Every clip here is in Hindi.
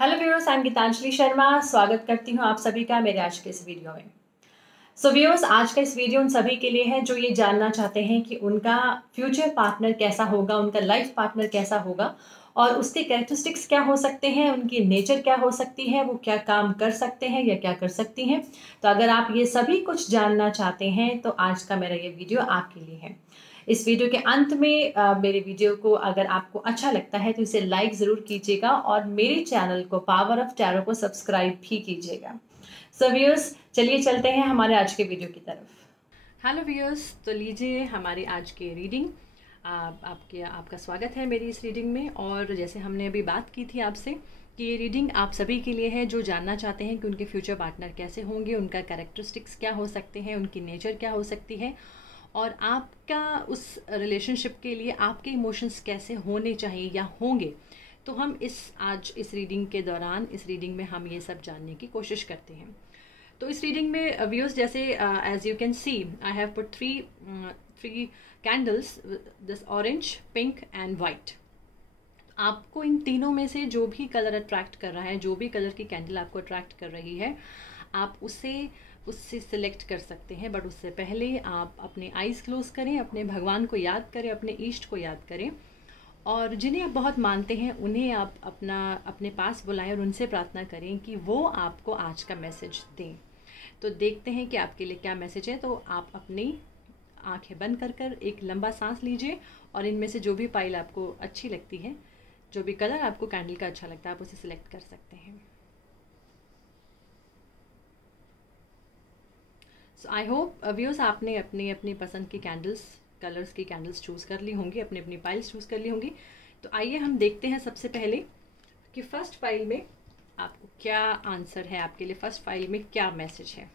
Hello viewers, I am Geetanjali Sharma. स्वागत करती हूँ आप सभी का मेरे आज के इस वीडियो में। सो व्यूअर्स, आज का इस वीडियो उन सभी के लिए है जो ये जानना चाहते हैं कि उनका फ्यूचर पार्टनर कैसा होगा, उनका लाइफ पार्टनर कैसा होगा और उसके कैरेक्टरिस्टिक्स क्या हो सकते हैं, उनकी नेचर क्या हो सकती है, वो क्या काम कर सकते हैं या क्या कर सकती हैं। तो अगर आप ये सभी कुछ जानना चाहते हैं तो आज का मेरा ये वीडियो आपके लिए है। इस वीडियो के अंत में मेरे वीडियो को अगर आपको अच्छा लगता है तो इसे लाइक ज़रूर कीजिएगा और मेरे चैनल को पावर ऑफ टैरो को सब्सक्राइब भी कीजिएगा। सो व्यूअर्स, चलिए चलते हैं हमारे आज के वीडियो की तरफ। हेलो व्यूअर्स, तो लीजिए हमारी आज की रीडिंग। आपका स्वागत है मेरी इस रीडिंग में। और जैसे हमने अभी बात की थी आपसे कि ये रीडिंग आप सभी के लिए है जो जानना चाहते हैं कि उनके फ्यूचर पार्टनर कैसे होंगे, उनका कैरेक्टरिस्टिक्स क्या हो सकते हैं, उनकी नेचर क्या हो सकती है और आपका उस रिलेशनशिप के लिए आपके इमोशंस कैसे होने चाहिए या होंगे। तो हम आज इस रीडिंग के दौरान इस रीडिंग में हम ये सब जानने की कोशिश करते हैं। तो इस रीडिंग में व्यूअर्स, जैसे as you can see I have put three candles, this orange, pink and white. आपको इन तीनों में से जो भी कलर अट्रैक्ट कर रहा है, जो भी कलर की कैंडल आपको अट्रैक्ट कर रही है, आप उससे सिलेक्ट कर सकते हैं। बट उससे पहले आप अपने आईज क्लोज करें, अपने भगवान को याद करें, अपने इष्ट को याद करें और जिन्हें आप बहुत मानते हैं उन्हें आप अपने पास बुलाएं और उनसे प्रार्थना करें कि वो आपको आज का मैसेज दें। तो देखते हैं कि आपके लिए क्या मैसेज है। तो आप अपनी आंखें बंद कर एक लंबा सांस लीजिए और इनमें से जो भी पाइल आपको अच्छी लगती है, जो भी कलर आपको कैंडल का अच्छा लगता है, आप उसे सिलेक्ट कर सकते हैं। सो आई होप व्यूअर्स, आपने अपनी अपनी पसंद की कलर्स की कैंडल्स चूज़ कर ली होंगी, अपनी अपनी पाइल्स चूज़ कर ली होंगी। तो आइए हम देखते हैं सबसे पहले कि फर्स्ट पाइल में आपको क्या आंसर है, आपके लिए फर्स्ट पाइल में क्या मैसेज है।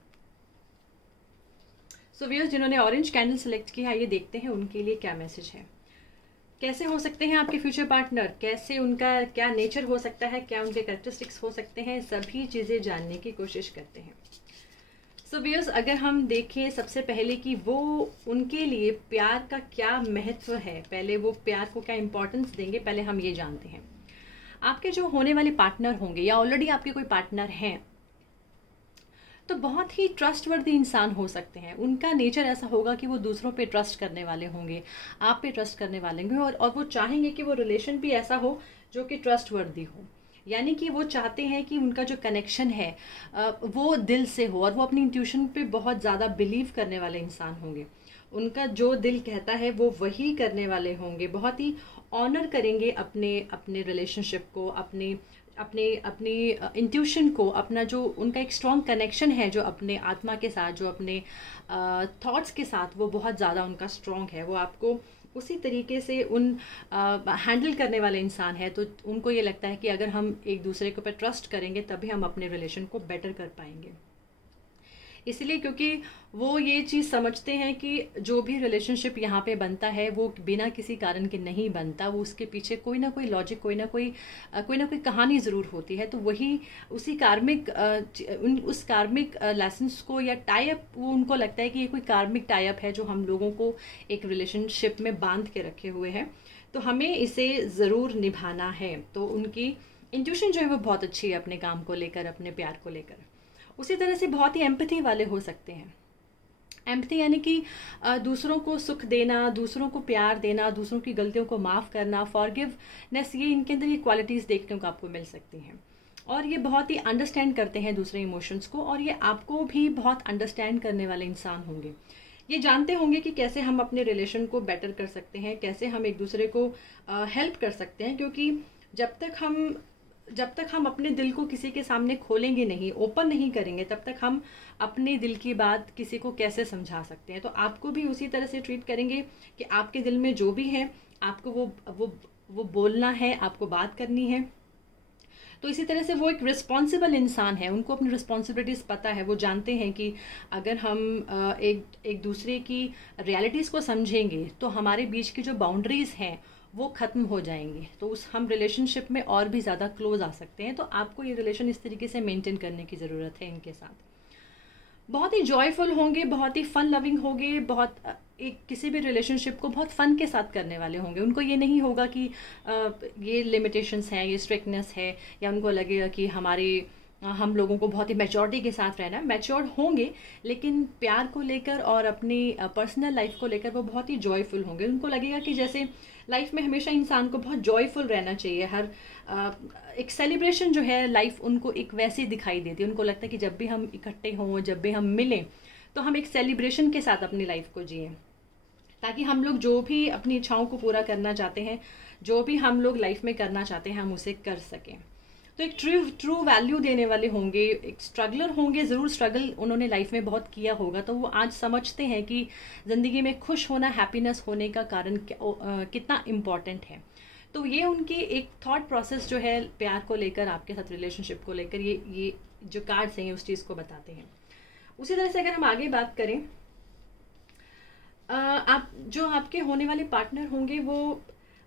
सो व्यूअर्स, जिन्होंने ऑरेंज कैंडल सेलेक्ट की है, आइए देखते हैं उनके लिए क्या मैसेज है। कैसे हो सकते हैं आपके फ्यूचर पार्टनर, कैसे उनका क्या नेचर हो सकता है, क्या उनके कैरेक्टरिस्टिक्स हो सकते हैं, सभी चीज़ें जानने की कोशिश करते हैं। सो व्यूअर्स, अगर हम देखें सबसे पहले कि वो उनके लिए प्यार का क्या महत्व है, पहले वो प्यार को क्या इंपॉर्टेंस देंगे, पहले हम ये जानते हैं। आपके जो होने वाले पार्टनर होंगे या ऑलरेडी आपके कोई पार्टनर हैं तो बहुत ही ट्रस्टवर्दी इंसान हो सकते हैं। उनका नेचर ऐसा होगा कि वो दूसरों पे ट्रस्ट करने वाले होंगे, आप पे ट्रस्ट करने वाले होंगे और वो चाहेंगे कि वो रिलेशन भी ऐसा हो जो कि ट्रस्टवर्दी हो। यानी कि वो चाहते हैं कि उनका जो कनेक्शन है वो दिल से हो और वो अपनी इंट्यूशन पे बहुत ज़्यादा बिलीव करने वाले इंसान होंगे। उनका जो दिल कहता है वो वही करने वाले होंगे। बहुत ही ऑनर करेंगे अपने अपने रिलेशनशिप को, अपने अपने अपनी इंट्यूशन को, अपना जो उनका एक स्ट्रॉन्ग कनेक्शन है जो अपने आत्मा के साथ, जो अपने थॉट्स के साथ, वो बहुत ज़्यादा उनका स्ट्रॉन्ग है। वो आपको उसी तरीके से हैंडल करने वाले इंसान है। तो उनको ये लगता है कि अगर हम एक दूसरे के ऊपर ट्रस्ट करेंगे तभी हम अपने रिलेशन को बेटर कर पाएंगे। इसलिए क्योंकि वो ये चीज़ समझते हैं कि जो भी रिलेशनशिप यहाँ पे बनता है वो बिना किसी कारण के नहीं बनता, वो उसके पीछे कोई ना कोई लॉजिक, कोई ना कोई कहानी ज़रूर होती है। तो वही उसी उस कार्मिक लेसन्स को या टाइप, वो उनको लगता है कि ये कोई कार्मिक टाइप है जो हम लोगों को एक रिलेशनशिप में बांध के रखे हुए हैं, तो हमें इसे ज़रूर निभाना है। तो उनकी इंट्यूशन जो है वो बहुत अच्छी है अपने काम को लेकर, अपने प्यार को लेकर। उसी तरह से बहुत ही एम्पैथी वाले हो सकते हैं। एम्पैथी यानी कि दूसरों को सुख देना, दूसरों को प्यार देना, दूसरों की गलतियों को माफ़ करना, फॉरगिवनेस, ये इनके अंदर ये क्वालिटीज़ देखने को आपको मिल सकती हैं। और ये बहुत ही अंडरस्टैंड करते हैं दूसरे इमोशंस को और ये आपको भी बहुत अंडरस्टैंड करने वाले इंसान होंगे। ये जानते होंगे कि कैसे हम अपने रिलेशन को बेटर कर सकते हैं, कैसे हम एक दूसरे को हेल्प कर सकते हैं। क्योंकि जब तक हम अपने दिल को किसी के सामने खोलेंगे नहीं, ओपन नहीं करेंगे, तब तक हम अपने दिल की बात किसी को कैसे समझा सकते हैं। तो आपको भी उसी तरह से ट्रीट करेंगे कि आपके दिल में जो भी है आपको वो बोलना है, आपको बात करनी है। तो इसी तरह से वो एक रिस्पॉन्सिबल इंसान है, उनको अपनी रिस्पॉन्सिबिलिटीज़ पता है। वो जानते हैं कि अगर हम एक दूसरे की रियलिटीज़ को समझेंगे तो हमारे बीच की जो बाउंड्रीज़ हैं वो ख़त्म हो जाएंगी, तो हम रिलेशनशिप में और भी ज़्यादा क्लोज आ सकते हैं। तो आपको ये रिलेशन इस तरीके से मेंटेन करने की ज़रूरत है इनके साथ। बहुत ही जॉयफुल होंगे, बहुत ही फन लविंग होंगे, बहुत एक किसी भी रिलेशनशिप को बहुत फन के साथ करने वाले होंगे। उनको ये नहीं होगा कि ये लिमिटेशंस हैं, ये स्ट्रिक्टनेस है, या उनको लगेगा कि हम लोगों को बहुत ही मैच्योरिटी के साथ रहना है। मैच्योर होंगे, लेकिन प्यार को लेकर और अपनी पर्सनल लाइफ को लेकर वो बहुत ही जॉयफुल होंगे। उनको लगेगा कि जैसे लाइफ में हमेशा इंसान को बहुत जॉयफुल रहना चाहिए। एक सेलिब्रेशन जो है लाइफ उनको एक वैसी दिखाई देती है। उनको लगता है कि जब भी हम इकट्ठे हों, जब भी हम मिलें, तो हम एक सेलिब्रेशन के साथ अपनी लाइफ को जिएं, ताकि हम लोग जो भी अपनी इच्छाओं को पूरा करना चाहते हैं, जो भी हम लोग लाइफ में करना चाहते हैं, हम उसे कर सकें। तो एक ट्रू वैल्यू देने वाले होंगे। एक स्ट्रगलर होंगे, ज़रूर स्ट्रगल उन्होंने लाइफ में बहुत किया होगा, तो वो आज समझते हैं कि ज़िंदगी में खुश होना, हैप्पीनेस होने का कारण कितना इम्पॉर्टेंट है। तो ये उनकी एक थॉट प्रोसेस जो है प्यार को लेकर, आपके साथ रिलेशनशिप को लेकर, ये जो कार्ड्स हैं उस चीज़ को बताते हैं। उसी तरह से अगर हम आगे बात करें, आप जो आपके होने वाले पार्टनर होंगे वो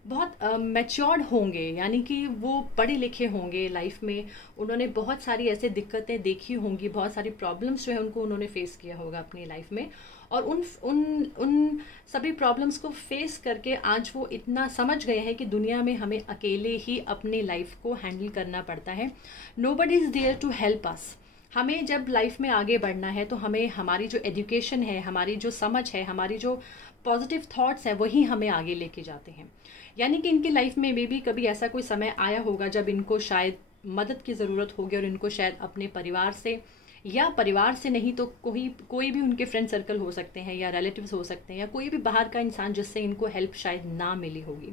बहुत मैच्योर्ड होंगे, यानी कि वो पढ़े लिखे होंगे। लाइफ में उन्होंने बहुत सारी ऐसे दिक्कतें देखी होंगी, बहुत सारी प्रॉब्लम्स जो है उनको उन्होंने फेस किया होगा अपनी लाइफ में, और उन सभी प्रॉब्लम्स को फेस करके आज वो इतना समझ गए हैं कि दुनिया में हमें अकेले ही अपनी लाइफ को हैंडल करना पड़ता है। Nobody is there to help us. हमें जब लाइफ में आगे बढ़ना है तो हमें हमारी जो एजुकेशन है, हमारी जो समझ है, हमारी जो पॉजिटिव थॉट्स हैं, वही हमें आगे लेके जाते हैं। यानी कि इनकी लाइफ में मे बी कभी ऐसा कोई समय आया होगा जब इनको शायद मदद की ज़रूरत होगी, और इनको शायद अपने परिवार से, या परिवार से नहीं तो कोई भी उनके फ्रेंड सर्कल हो सकते हैं, या रिलेटिव्स हो सकते हैं, या कोई भी बाहर का इंसान जिससे इनको हेल्प शायद ना मिली होगी।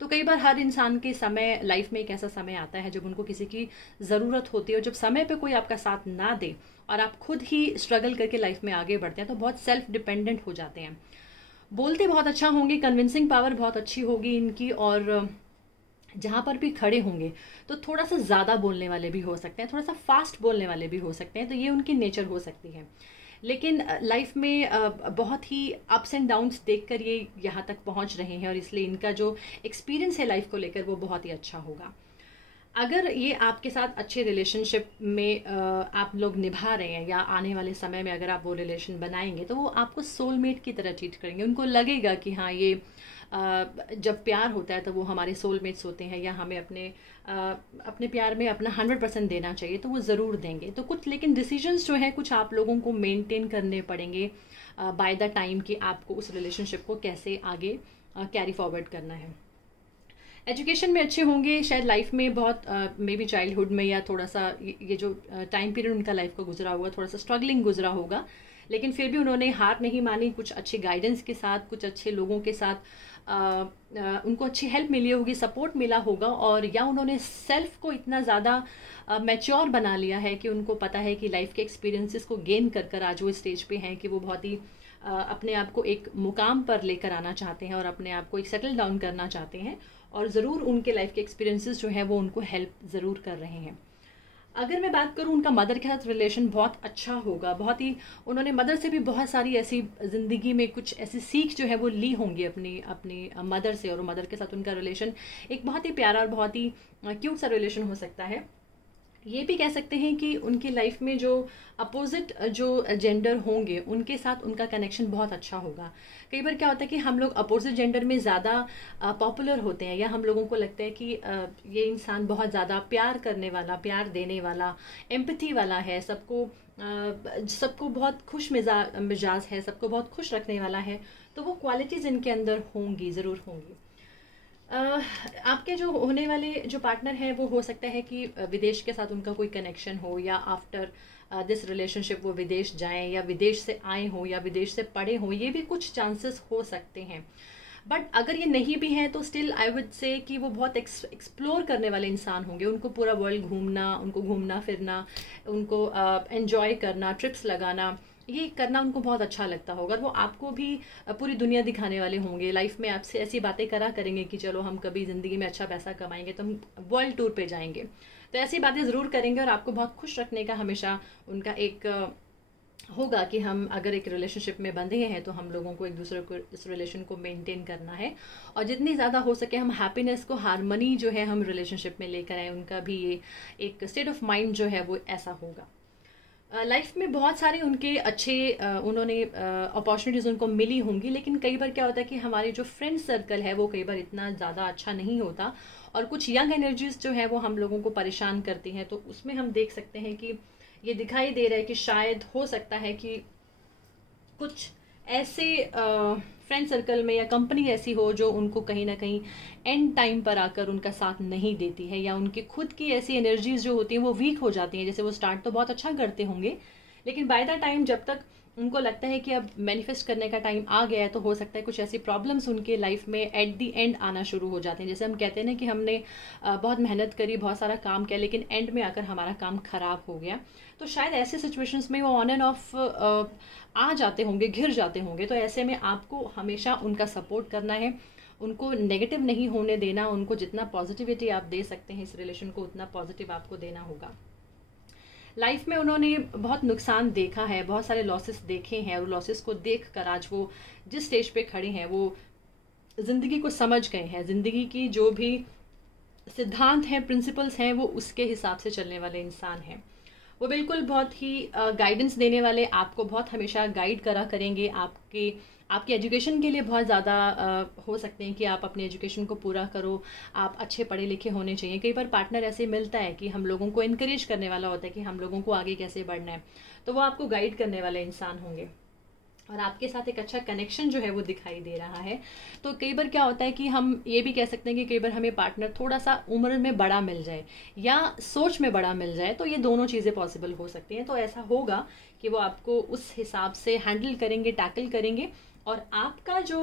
तो कई बार हर इंसान के समय लाइफ में एक ऐसा समय आता है जब उनको किसी की ज़रूरत होती है, और जब समय पे कोई आपका साथ ना दे और आप खुद ही स्ट्रगल करके लाइफ में आगे बढ़ते हैं, तो बहुत सेल्फ डिपेंडेंट हो जाते हैं। बोलते बहुत अच्छा होंगे, कन्विंसिंग पावर बहुत अच्छी होगी इनकी, और जहाँ पर भी खड़े होंगे तो थोड़ा सा ज़्यादा बोलने वाले भी हो सकते हैं, थोड़ा सा फास्ट बोलने वाले भी हो सकते हैं। तो ये उनकी नेचर हो सकती है। लेकिन लाइफ में बहुत ही अप्स एंड डाउन्स देखकर ये यहाँ तक पहुँच रहे हैं, और इसलिए इनका जो एक्सपीरियंस है लाइफ को लेकर वो बहुत ही अच्छा होगा। अगर ये आपके साथ अच्छे रिलेशनशिप में आप लोग निभा रहे हैं, या आने वाले समय में अगर आप वो रिलेशन बनाएंगे, तो वो आपको सोलमेट की तरह ट्रीट करेंगे। उनको लगेगा कि हाँ, ये जब प्यार होता है तो वो हमारे सोलमेट्स होते हैं, या हमें अपने प्यार में अपना 100% देना चाहिए, तो वो ज़रूर देंगे। तो कुछ लेकिन डिसीजंस जो हैं कुछ आप लोगों को मेंटेन करने पड़ेंगे बाय द टाइम, कि आपको उस रिलेशनशिप को कैसे आगे कैरी फॉरवर्ड करना है। एजुकेशन में अच्छे होंगे, शायद लाइफ में बहुत मे बी चाइल्डहुड में, या थोड़ा सा ये जो टाइम पीरियड उनका लाइफ का गुजरा होगा, थोड़ा सा स्ट्रगलिंग गुजरा होगा, लेकिन फिर भी उन्होंने हार नहीं मानी। कुछ अच्छे गाइडेंस के साथ, कुछ अच्छे लोगों के साथ उनको अच्छी हेल्प मिली होगी, सपोर्ट मिला होगा, और या उन्होंने सेल्फ को इतना ज़्यादा मैच्योर बना लिया है कि उनको पता है कि लाइफ के एक्सपीरियंसेस को गेन कर कर आज वो स्टेज पे हैं कि वो बहुत ही अपने आप को एक मुकाम पर लेकर आना चाहते हैं, और अपने आप को एक सेटल डाउन करना चाहते हैं, और ज़रूर उनके लाइफ के एक्सपीरियंसेस जो है वो उनको हेल्प ज़रूर कर रहे हैं। अगर मैं बात करूं, उनका मदर के साथ रिलेशन बहुत अच्छा होगा। बहुत ही उन्होंने मदर से भी बहुत सारी ऐसी ज़िंदगी में कुछ ऐसी सीख जो है वो ली होंगी अपनी मदर से, और मदर के साथ उनका रिलेशन एक बहुत ही प्यारा और बहुत ही क्यूट सा रिलेशन हो सकता है। ये भी कह सकते हैं कि उनकी लाइफ में जो अपोजिट जो जेंडर होंगे उनके साथ उनका कनेक्शन बहुत अच्छा होगा। कई बार क्या होता है कि हम लोग अपोजिट जेंडर में ज़्यादा पॉपुलर होते हैं, या हम लोगों को लगता है कि ये इंसान बहुत ज़्यादा प्यार करने वाला, प्यार देने वाला, एम्पैथी वाला है, सबको बहुत खुश मिजाज है, सबको बहुत खुश रखने वाला है। तो वो क्वालिटीज़ इनके अंदर होंगी, ज़रूर होंगी। आपके जो होने वाले जो पार्टनर हैं वो हो सकता है कि विदेश के साथ उनका कोई कनेक्शन हो, या आफ्टर दिस रिलेशनशिप वो विदेश जाएं, या विदेश से आए हों, या विदेश से पढ़े हों। ये भी कुछ चांसेस हो सकते हैं। बट अगर ये नहीं भी हैं तो स्टिल आई वुड से कि वो बहुत एक्सप्लोर करने वाले इंसान होंगे। उनको पूरा वर्ल्ड घूमना, उनको घूमना फिरना, उनको एन्जॉय करना, ट्रिप्स लगाना, ये करना उनको बहुत अच्छा लगता होगा। और वो आपको भी पूरी दुनिया दिखाने वाले होंगे। लाइफ में आपसे ऐसी बातें करेंगे कि चलो हम कभी ज़िंदगी में अच्छा पैसा कमाएंगे तो हम वर्ल्ड टूर पे जाएंगे। तो ऐसी बातें ज़रूर करेंगे, और आपको बहुत खुश रखने का हमेशा उनका एक होगा कि हम अगर एक रिलेशनशिप में बंधे हैं तो हम लोगों को एक दूसरे को इस रिलेशन को मेंटेन करना है, और जितनी ज़्यादा हो सके हम हैप्पीनेस को, हारमनी जो है हम रिलेशनशिप में लेकर आए। उनका भी ये एक स्टेट ऑफ माइंड जो है वो ऐसा होगा। लाइफ में बहुत सारे उनके अच्छे उन्होंने अपॉर्चुनिटीज़ उनको मिली होंगी, लेकिन कई बार क्या होता है कि हमारे जो फ्रेंड सर्कल है वो कई बार इतना ज़्यादा अच्छा नहीं होता, और कुछ यंग एनर्जीज जो है वो हम लोगों को परेशान करती हैं। तो उसमें हम देख सकते हैं कि ये दिखाई दे रहा है कि शायद हो सकता है कि कुछ ऐसे फ्रेंड सर्कल में या कंपनी ऐसी हो जो उनको कहीं ना कहीं एंड टाइम पर आकर उनका साथ नहीं देती है, या उनकी खुद की ऐसी एनर्जीज जो होती हैं वो वीक हो जाती हैं। जैसे वो स्टार्ट तो बहुत अच्छा करते होंगे, लेकिन बाय द टाइम जब तक उनको लगता है कि अब मैनिफेस्ट करने का टाइम आ गया है, तो हो सकता है कुछ ऐसी प्रॉब्लम्स उनके लाइफ में एट दी एंड आना शुरू हो जाते हैं। जैसे हम कहते हैं ना कि हमने बहुत मेहनत करी, बहुत सारा काम किया, लेकिन एंड में आकर हमारा काम खराब हो गया। तो शायद ऐसे सिचुएशंस में वो ऑन एंड ऑफ आ जाते होंगे, घिर जाते होंगे। तो ऐसे में आपको हमेशा उनका सपोर्ट करना है, उनको नेगेटिव नहीं होने देना, उनको जितना पॉजिटिविटी आप दे सकते हैं इस रिलेशन को उतना पॉजिटिव आपको देना होगा। लाइफ में उन्होंने बहुत नुकसान देखा है, बहुत सारे लॉसेस देखे हैं, और लॉसेस को देख कर आज वो जिस स्टेज पे खड़े हैं वो जिंदगी को समझ गए हैं। जिंदगी की जो भी सिद्धांत हैं, प्रिंसिपल्स हैं, वो उसके हिसाब से चलने वाले इंसान हैं। वो बिल्कुल बहुत ही गाइडेंस देने वाले, आपको बहुत हमेशा गाइड करा करेंगे। आपकी एजुकेशन के लिए बहुत ज़्यादा हो सकते हैं कि आप अपने एजुकेशन को पूरा करो, आप अच्छे पढ़े लिखे होने चाहिए। कई बार पार्टनर ऐसे मिलता है कि हम लोगों को इनकरेज करने वाला होता है कि हम लोगों को आगे कैसे बढ़ना है, तो वो आपको गाइड करने वाले इंसान होंगे, और आपके साथ एक अच्छा कनेक्शन जो है वो दिखाई दे रहा है। तो कई बार क्या होता है कि हम ये भी कह सकते हैं कि कई बार हमें पार्टनर थोड़ा सा उम्र में बड़ा मिल जाए या सोच में बड़ा मिल जाए, तो ये दोनों चीज़ें पॉसिबल हो सकती हैं। तो ऐसा होगा कि वो आपको उस हिसाब से हैंडल करेंगे, टैकल करेंगे, और आपका जो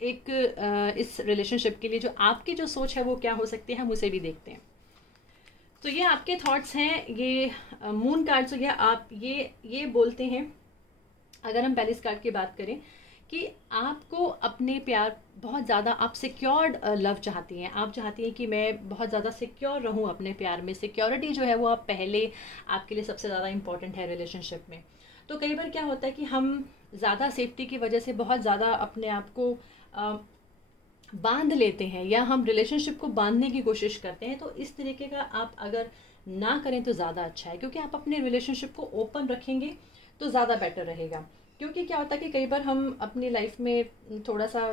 एक इस रिलेशनशिप के लिए जो आपकी जो सोच है वो क्या हो सकती है, हम उसे भी देखते हैं। तो ये आपके थॉट्स हैं, ये मून कार्ड्स हो गया। आप ये बोलते हैं, अगर हम पहले इस कार्ड की बात करें, कि आपको अपने प्यार बहुत ज़्यादा, आप सिक्योर्ड लव चाहती हैं, आप चाहती हैं कि मैं बहुत ज़्यादा सिक्योर रहूं अपने प्यार में। सिक्योरिटी जो है वो आप पहले, आपके लिए सबसे ज़्यादा इंपॉर्टेंट है रिलेशनशिप में। तो कई बार क्या होता है कि हम ज़्यादा सेफ्टी की वजह से बहुत ज़्यादा अपने आप को बांध लेते हैं, या हम रिलेशनशिप को बांधने की कोशिश करते हैं। तो इस तरीके का आप अगर ना करें तो ज़्यादा अच्छा है, क्योंकि आप अपने रिलेशनशिप को ओपन रखेंगे तो ज़्यादा बेटर रहेगा। क्योंकि क्या होता है कि कई बार हम अपनी लाइफ में थोड़ा सा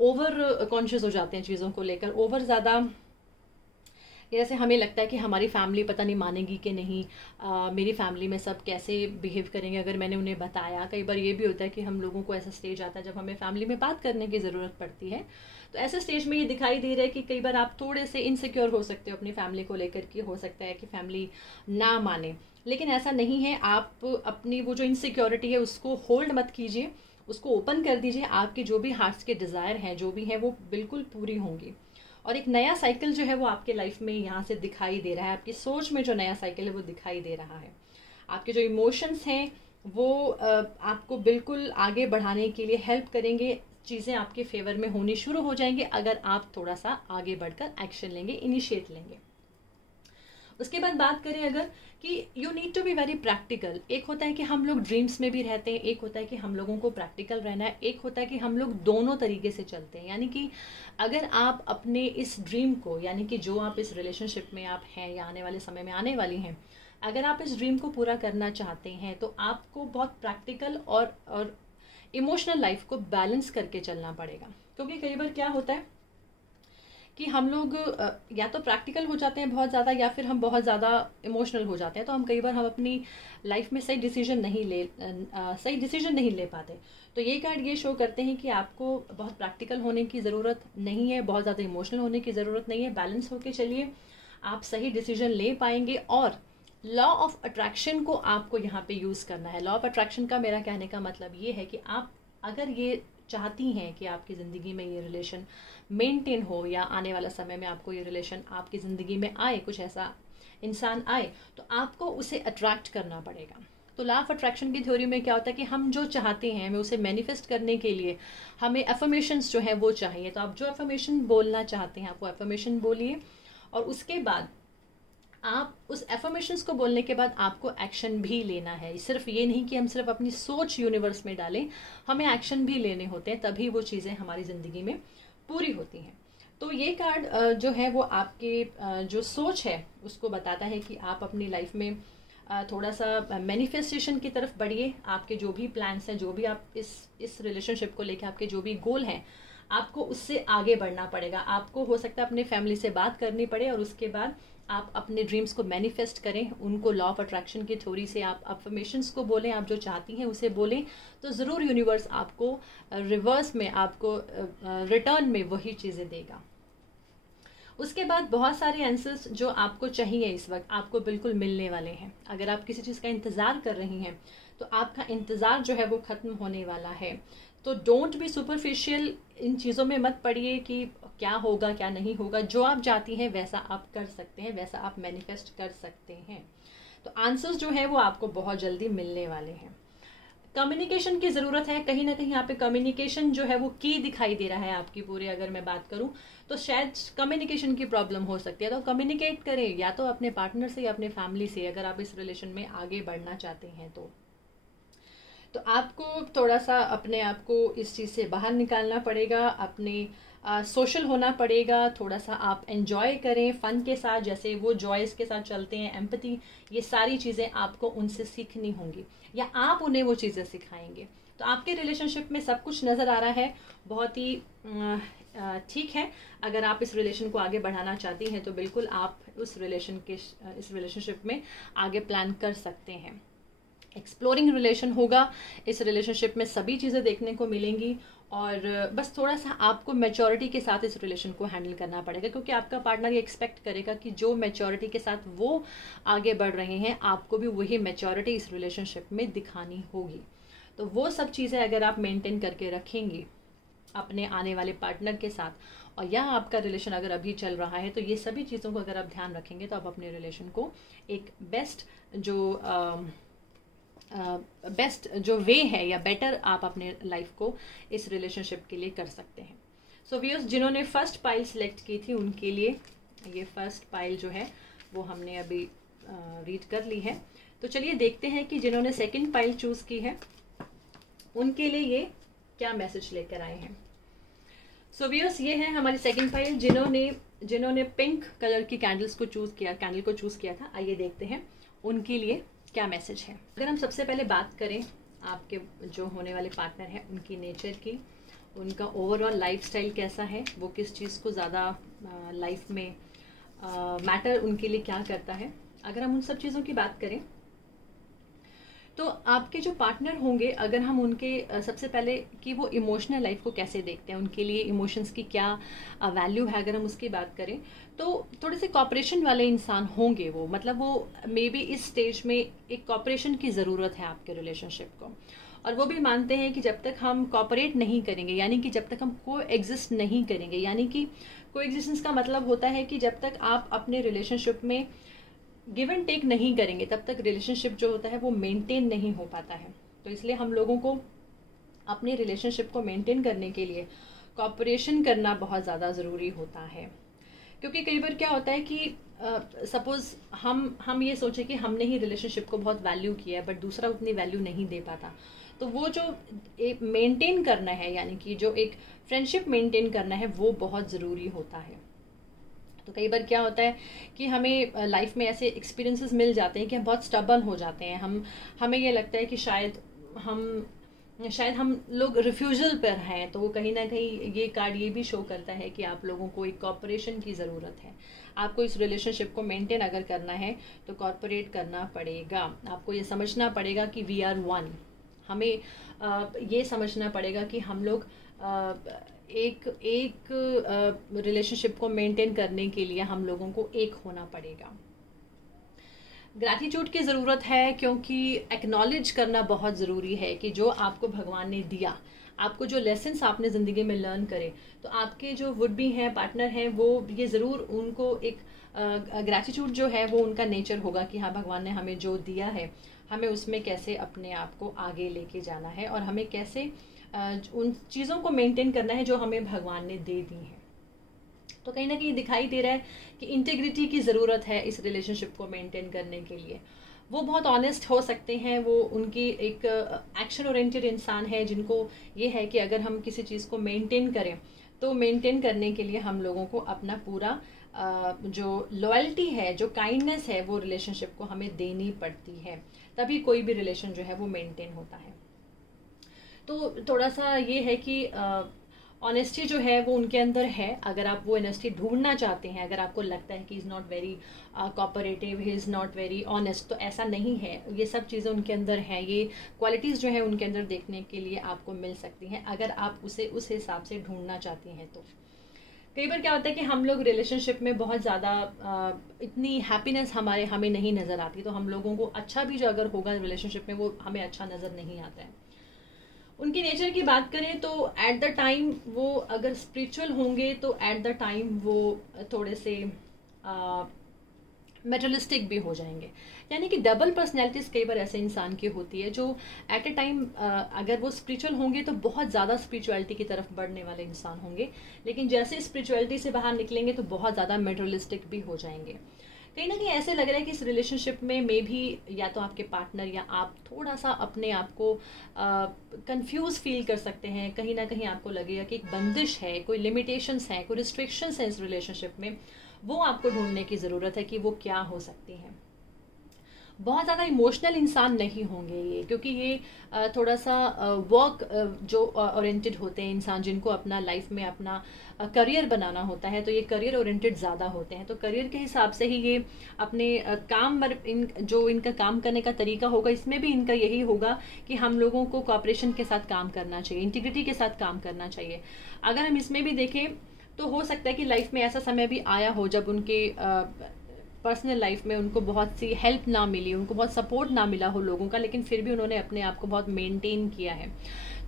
ओवर कॉन्शियस हो जाते हैं चीज़ों को लेकर, ओवर ज़्यादा, जैसे हमें लगता है कि हमारी फैमिली पता नहीं मानेगी कि नहीं, मेरी फैमिली में सब कैसे बिहेव करेंगे अगर मैंने उन्हें बताया। कई बार ये भी होता है कि हम लोगों को ऐसा स्टेज आता है जब हमें फैमिली में बात करने की ज़रूरत पड़ती है। तो ऐसे स्टेज में ये दिखाई दे रहा है कि कई बार आप थोड़े से इनसिक्योर हो सकते हो अपनी फैमिली को लेकर, कि हो सकता है कि फैमिली ना माने, लेकिन ऐसा नहीं है। आप अपनी वो जो इनसिक्योरिटी है उसको होल्ड मत कीजिए, उसको ओपन कर दीजिए। आपके जो भी हार्ट्स के डिज़ायर हैं, जो भी हैं, वो बिल्कुल पूरी होंगी, और एक नया साइकिल जो है वो आपके लाइफ में यहाँ से दिखाई दे रहा है। आपकी सोच में जो नया साइकिल है वो दिखाई दे रहा है। आपके जो इमोशंस हैं वो आपको बिल्कुल आगे बढ़ाने के लिए हेल्प करेंगे। चीज़ें आपके फेवर में होनी शुरू हो जाएंगी अगर आप थोड़ा सा आगे बढ़कर एक्शन लेंगे, इनिशिएट लेंगे। उसके बाद बात करें अगर, कि you need to be very practical. एक होता है कि हम लोग ड्रीम्स में भी रहते हैं, एक होता है कि हम लोगों को प्रैक्टिकल रहना है, एक होता है कि हम लोग दोनों तरीके से चलते हैं। यानी कि अगर आप अपने इस ड्रीम को, यानी कि जो आप इस रिलेशनशिप में आप हैं या आने वाले समय में आने वाली हैं, अगर आप इस ड्रीम को पूरा करना चाहते हैं तो आपको बहुत प्रैक्टिकल और इमोशनल लाइफ को बैलेंस करके चलना पड़ेगा। क्योंकि कई बार क्या होता है कि हम लोग या तो प्रैक्टिकल हो जाते हैं बहुत ज़्यादा, या फिर हम बहुत ज़्यादा इमोशनल हो जाते हैं। तो हम कई बार हम अपनी लाइफ में सही डिसीजन नहीं ले पाते। तो ये कार्ड ये शो करते हैं कि आपको बहुत प्रैक्टिकल होने की ज़रूरत नहीं है, बहुत ज़्यादा इमोशनल होने की ज़रूरत नहीं है। बैलेंस होके चलिए, आप सही डिसीजन ले पाएंगे। और लॉ ऑफ अट्रैक्शन को आपको यहाँ पे यूज़ करना है। लॉ ऑफ अट्रैक्शन का मेरा कहने का मतलब ये है कि आप अगर ये चाहती हैं कि आपकी ज़िंदगी में ये रिलेशन मेंटेन हो, या आने वाला समय में आपको ये रिलेशन आपकी ज़िंदगी में आए, कुछ ऐसा इंसान आए, तो आपको उसे अट्रैक्ट करना पड़ेगा। तो लॉ ऑफ अट्रैक्शन की थ्योरी में क्या होता है कि हम जो चाहते हैं हमें उसे मैनिफेस्ट करने के लिए हमें एफर्मेशंस जो है वो चाहिए। तो आप जो एफर्मेशन बोलना चाहते हैं आप वो एफर्मेशन बोलिए, और उसके बाद आप उस एफर्मेशंस को बोलने के बाद आपको एक्शन भी लेना है। सिर्फ ये नहीं कि हम सिर्फ अपनी सोच यूनिवर्स में डालें, हमें एक्शन भी लेने होते हैं, तभी वो चीज़ें हमारी ज़िंदगी में पूरी होती हैं। तो ये कार्ड जो है वो आपके जो सोच है उसको बताता है कि आप अपनी लाइफ में थोड़ा सा मैनिफेस्टेशन की तरफ बढ़िए। आपके जो भी प्लान्स हैं, जो भी आप इस रिलेशनशिप को लेकर आपके जो भी गोल हैं, आपको उससे आगे बढ़ना पड़ेगा। आपको हो सकता है अपने फैमिली से बात करनी पड़े और उसके बाद आप अपने ड्रीम्स को मैनिफेस्ट करें, उनको लॉ ऑफ अट्रैक्शन की थ्योरी से आप अफर्मेशंस को बोलें, आप जो चाहती हैं उसे बोलें, तो ज़रूर यूनिवर्स आपको रिवर्स में, आपको रिटर्न में वही चीज़ें देगा। उसके बाद बहुत सारे आंसर्स जो आपको चाहिए इस वक्त आपको बिल्कुल मिलने वाले हैं। अगर आप किसी चीज़ का इंतज़ार कर रही हैं तो आपका इंतज़ार जो है वो ख़त्म होने वाला है। तो डोंट बी सुपरफिशियल, इन चीज़ों में मत पड़िए कि क्या होगा क्या नहीं होगा। जो आप चाहती हैं वैसा आप कर सकते हैं, वैसा आप मैनिफेस्ट कर सकते हैं। तो आंसर्स जो है वो आपको बहुत जल्दी मिलने वाले हैं। कम्युनिकेशन की ज़रूरत है, कहीं ना कहीं यहाँ पे कम्युनिकेशन जो है वो की दिखाई दे रहा है आपकी पूरे। अगर मैं बात करूँ तो शायद कम्युनिकेशन की प्रॉब्लम हो सकती है, तो कम्युनिकेट करें या तो अपने पार्टनर से या अपने फैमिली से, अगर आप इस रिलेशन में आगे बढ़ना चाहते हैं तो आपको थोड़ा सा अपने आप को इस चीज़ से बाहर निकालना पड़ेगा, अपने सोशल होना पड़ेगा, थोड़ा सा आप एंजॉय करें फन के साथ, जैसे वो जॉयस के साथ चलते हैं, एम्पैथी, ये सारी चीज़ें आपको उनसे सीखनी होंगी या आप उन्हें वो चीज़ें सिखाएंगे। तो आपके रिलेशनशिप में सब कुछ नज़र आ रहा है, बहुत ही ठीक है। अगर आप इस रिलेशन को आगे बढ़ाना चाहती हैं तो बिल्कुल आप इस रिलेशनशिप में आगे प्लान कर सकते हैं। एक्सप्लोरिंग रिलेशन होगा, इस रिलेशनशिप में सभी चीज़ें देखने को मिलेंगी और बस थोड़ा सा आपको मैच्योरिटी के साथ इस रिलेशन को हैंडल करना पड़ेगा, क्योंकि आपका पार्टनर ये एक्सपेक्ट करेगा कि जो मैच्योरिटी के साथ वो आगे बढ़ रहे हैं आपको भी वही मैच्योरिटी इस रिलेशनशिप में दिखानी होगी। तो वो सब चीज़ें अगर आप मेंटेन करके रखेंगी अपने आने वाले पार्टनर के साथ, और या आपका रिलेशन अगर अभी चल रहा है, तो ये सभी चीज़ों को अगर आप ध्यान रखेंगे तो आप अपने रिलेशन को एक बेस्ट जो वे है या बेटर आप अपने लाइफ को इस रिलेशनशिप के लिए कर सकते हैं। सो व्यूअर्स, जिन्होंने फर्स्ट पाइल सिलेक्ट की थी उनके लिए ये फर्स्ट पाइल जो है वो हमने अभी रीड कर ली है। तो चलिए देखते हैं कि जिन्होंने सेकंड पाइल चूज़ की है उनके लिए ये क्या मैसेज लेकर आए हैं। सो व्यूअर्स, ये है हमारी सेकंड पाइल, जिन्होंने पिंक कलर की कैंडल को चूज़ किया था। आइए देखते हैं उनके लिए क्या मैसेज है। अगर हम सबसे पहले बात करें आपके जो होने वाले पार्टनर हैं उनकी नेचर की, उनका ओवरऑल लाइफस्टाइल कैसा है, वो किस चीज़ को ज़्यादा लाइफ में मैटर उनके लिए क्या करता है, अगर हम उन सब चीज़ों की बात करें तो आपके जो पार्टनर होंगे, अगर हम उनके सबसे पहले कि वो इमोशनल लाइफ को कैसे देखते हैं, उनके लिए इमोशंस की क्या वैल्यू है, अगर हम उसकी बात करें तो थोड़े से कॉपरेशन वाले इंसान होंगे वो। मतलब वो मे बी इस स्टेज में एक कॉपरेशन की ज़रूरत है आपके रिलेशनशिप को, और वो भी मानते हैं कि जब तक हम कॉपरेट नहीं करेंगे, यानी कि जब तक हम को एग्जिस्ट नहीं करेंगे, यानी कि को एग्जिस्टेंस का मतलब होता है कि जब तक आप अपने रिलेशनशिप में गिव एंड टेक नहीं करेंगे तब तक रिलेशनशिप जो होता है वो मेंटेन नहीं हो पाता है। तो इसलिए हम लोगों को अपने रिलेशनशिप को मेंटेन करने के लिए कॉपरेशन करना बहुत ज़्यादा ज़रूरी होता है। क्योंकि कई बार क्या होता है कि सपोज हम ये सोचे कि हमने ही रिलेशनशिप को बहुत वैल्यू किया है बट दूसरा उतनी वैल्यू नहीं दे पाता, तो वो जो एक मेंटेन करना है, यानी कि जो एक फ्रेंडशिप मेंटेन करना है, वो बहुत ज़रूरी होता है। तो कई बार क्या होता है कि हमें लाइफ में ऐसे एक्सपीरियंसेस मिल जाते हैं कि हम बहुत स्टबर्न हो जाते हैं, हमें ये लगता है कि शायद हम लोग रिफ्यूजल पर हैं। तो वो कहीं ना कहीं ये कार्ड ये भी शो करता है कि आप लोगों को एक कॉपरेशन की ज़रूरत है। आपको इस रिलेशनशिप को मेंटेन अगर करना है तो कॉपरेट करना पड़ेगा। आपको ये समझना पड़ेगा कि वी आर वन। हमें ये समझना पड़ेगा कि हम लोग एक रिलेशनशिप को मेंटेन करने के लिए हम लोगों को एक होना पड़ेगा। ग्रैटिट्यूड की ज़रूरत है, क्योंकि एक्नॉलेज करना बहुत ज़रूरी है कि जो आपको भगवान ने दिया, आपको जो लेसन्स आपने ज़िंदगी में लर्न करे, तो आपके जो वुड बी हैं पार्टनर हैं वो ये ज़रूर उनको एक ग्रैटिट्यूड जो है वो उनका नेचर होगा कि हाँ, भगवान ने हमें जो दिया है हमें उसमें कैसे अपने आप को आगे लेके जाना है और हमें कैसे उन चीज़ों को मेंटेन करना है जो हमें भगवान ने दे दी हैं। तो कहीं ना कहीं दिखाई दे रहा है कि इंटीग्रिटी की ज़रूरत है इस रिलेशनशिप को मेंटेन करने के लिए। वो बहुत ऑनेस्ट हो सकते हैं, वो उनकी एक एक्शन ओरिएंटेड इंसान है जिनको ये है कि अगर हम किसी चीज़ को मेंटेन करें तो मेंटेन करने के लिए हम लोगों को अपना पूरा जो लॉयल्टी है, जो काइंडनेस है, वो रिलेशनशिप को हमें देनी पड़ती है, तभी कोई भी रिलेशन जो है वो मेंटेन होता है। तो थोड़ा सा ये है कि ऑनेस्टी जो है वो उनके अंदर है। अगर आप वो ऑनेस्टी ढूंढना चाहते हैं, अगर आपको लगता है कि is not very cooperative, he is not very honest, तो ऐसा नहीं है। ये सब चीज़ें उनके अंदर हैं, ये क्वालिटीज़ जो है उनके अंदर देखने के लिए आपको मिल सकती हैं, अगर आप उसे उस हिसाब से ढूंढना चाहती हैं। तो कई बार क्या होता है कि हम लोग रिलेशनशिप में बहुत ज़्यादा इतनी हैप्पीनेस हमें नहीं नज़र आती, तो हम लोगों को अच्छा भी जो अगर होगा रिलेशनशिप में, वो हमें अच्छा नज़र नहीं आता है। उनकी नेचर की बात करें तो एट द टाइम वो अगर स्पिरिचुअल होंगे तो एट द टाइम वो थोड़े से मेटलिस्टिक भी हो जाएंगे। यानी कि डबल पर्सनैलिटीज कई बार ऐसे इंसान की होती है जो एट ए टाइम अगर वो स्पिरिचुअल होंगे तो बहुत ज़्यादा स्पिरिचुअलिटी की तरफ बढ़ने वाले इंसान होंगे, लेकिन जैसे स्पिरिचुअलिटी से बाहर निकलेंगे तो बहुत ज़्यादा मेटलिस्टिक भी हो जाएंगे। कहीं ना कहीं ऐसे लग रहा है कि इस रिलेशनशिप में मे भी या तो आपके पार्टनर या आप थोड़ा सा अपने आप को कंफ्यूज फील कर सकते हैं। कहीं ना कहीं आपको लगेगा कि एक बंदिश है, कोई लिमिटेशंस हैं, कोई रिस्ट्रिक्शंस हैं इस रिलेशनशिप में, वो आपको ढूंढने की ज़रूरत है कि वो क्या हो सकती हैं। बहुत ज़्यादा इमोशनल इंसान नहीं होंगे ये, क्योंकि ये थोड़ा सा वर्क जो ओरिएंटेड होते हैं इंसान, जिनको अपना लाइफ में अपना करियर बनाना होता है, तो ये करियर ओरिएंटेड ज़्यादा होते हैं। तो करियर के हिसाब से ही ये अपने काम जो इनका काम करने का तरीका होगा, इसमें भी इनका यही होगा कि हम लोगों को कोऑपरेशन के साथ काम करना चाहिए, इंटीग्रिटी के साथ काम करना चाहिए। अगर हम इसमें भी देखें तो हो सकता है कि लाइफ में ऐसा समय भी आया हो जब उनके पर्सनल लाइफ में उनको बहुत सी हेल्प ना मिली, उनको बहुत सपोर्ट ना मिला हो लोगों का, लेकिन फिर भी उन्होंने अपने आप को बहुत मेंटेन किया है।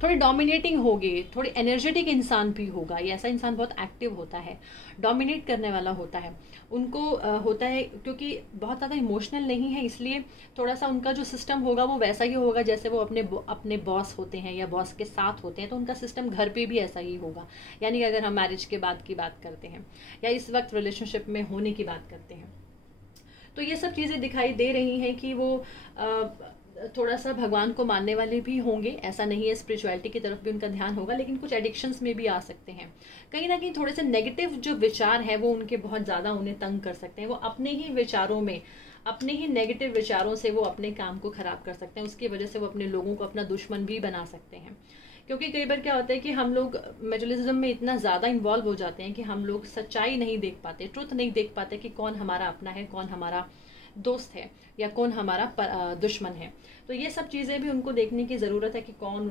थोड़े डोमिनेटिंग होंगे, थोड़े एनर्जेटिक इंसान भी होगा। ये ऐसा इंसान बहुत एक्टिव होता है, डोमिनेट करने वाला होता है। उनको होता है क्योंकि बहुत ज़्यादा इमोशनल नहीं है, इसलिए थोड़ा सा उनका जो सिस्टम होगा वो वैसा ही होगा जैसे वो अपने बॉस होते हैं या बॉस के साथ होते हैं, तो उनका सिस्टम घर पे भी ऐसा ही होगा। यानी अगर हम मैरिज के बाद की बात करते हैं या इस वक्त रिलेशनशिप में होने की बात करते हैं, तो ये सब चीज़ें दिखाई दे रही हैं कि वो थोड़ा सा भगवान को मानने वाले भी होंगे। ऐसा नहीं है, स्पिरिचुअलिटी की तरफ भी उनका ध्यान होगा, लेकिन कुछ एडिक्शंस में भी आ सकते हैं। कहीं ना कहीं थोड़े से नेगेटिव जो विचार हैं वो उनके बहुत ज़्यादा उन्हें तंग कर सकते हैं। वो अपने ही विचारों में, अपने ही नेगेटिव विचारों से वो अपने काम को खराब कर सकते हैं। उसकी वजह से वो अपने लोगों को अपना दुश्मन भी बना सकते हैं। क्योंकि कई बार क्या होता है कि हम लोग मेटलिज्म में इतना ज़्यादा इन्वॉल्व हो जाते हैं कि हम लोग सच्चाई नहीं देख पाते, ट्रुथ नहीं देख पाते कि कौन हमारा अपना है, कौन हमारा दोस्त है या कौन हमारा दुश्मन है। तो ये सब चीज़ें भी उनको देखने की ज़रूरत है कि कौन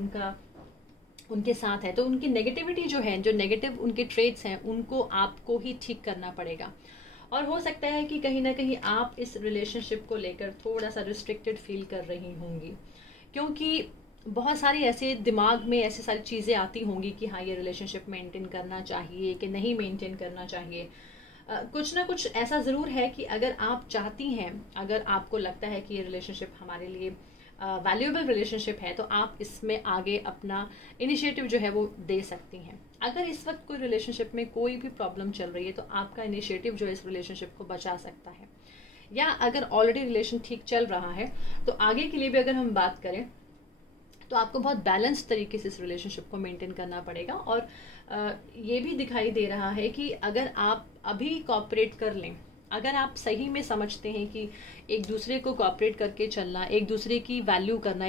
उनके साथ है। तो उनकी नेगेटिविटी जो है, जो नेगेटिव उनके ट्रेड्स हैं, उनको आपको ही ठीक करना पड़ेगा। और हो सकता है कि कहीं ना कहीं आप इस रिलेशनशिप को लेकर थोड़ा सा रिस्ट्रिक्टेड फील कर रही होंगी, क्योंकि बहुत सारी ऐसे दिमाग में ऐसी सारी चीज़ें आती होंगी कि हाँ, ये रिलेशनशिप मेंटेन करना चाहिए कि नहीं मेंटेन करना चाहिए। कुछ ना कुछ ऐसा ज़रूर है कि अगर आप चाहती हैं, अगर आपको लगता है कि ये रिलेशनशिप हमारे लिए वैल्यूएबल रिलेशनशिप है, तो आप इसमें आगे अपना इनिशिएटिव जो है वो दे सकती हैं। अगर इस वक्त कोई रिलेशनशिप में कोई भी प्रॉब्लम चल रही है, तो आपका इनिशिएटिव जो है इस रिलेशनशिप को बचा सकता है। या अगर ऑलरेडी रिलेशन ठीक चल रहा है, तो आगे के लिए भी अगर हम बात करें तो आपको बहुत बैलेंस तरीके से इस रिलेशनशिप को मेंटेन करना पड़ेगा। और ये भी दिखाई दे रहा है कि अगर आप अभी कॉपरेट कर लें, अगर आप सही में समझते हैं कि एक दूसरे को कॉपरेट करके चलना, एक दूसरे की वैल्यू करना,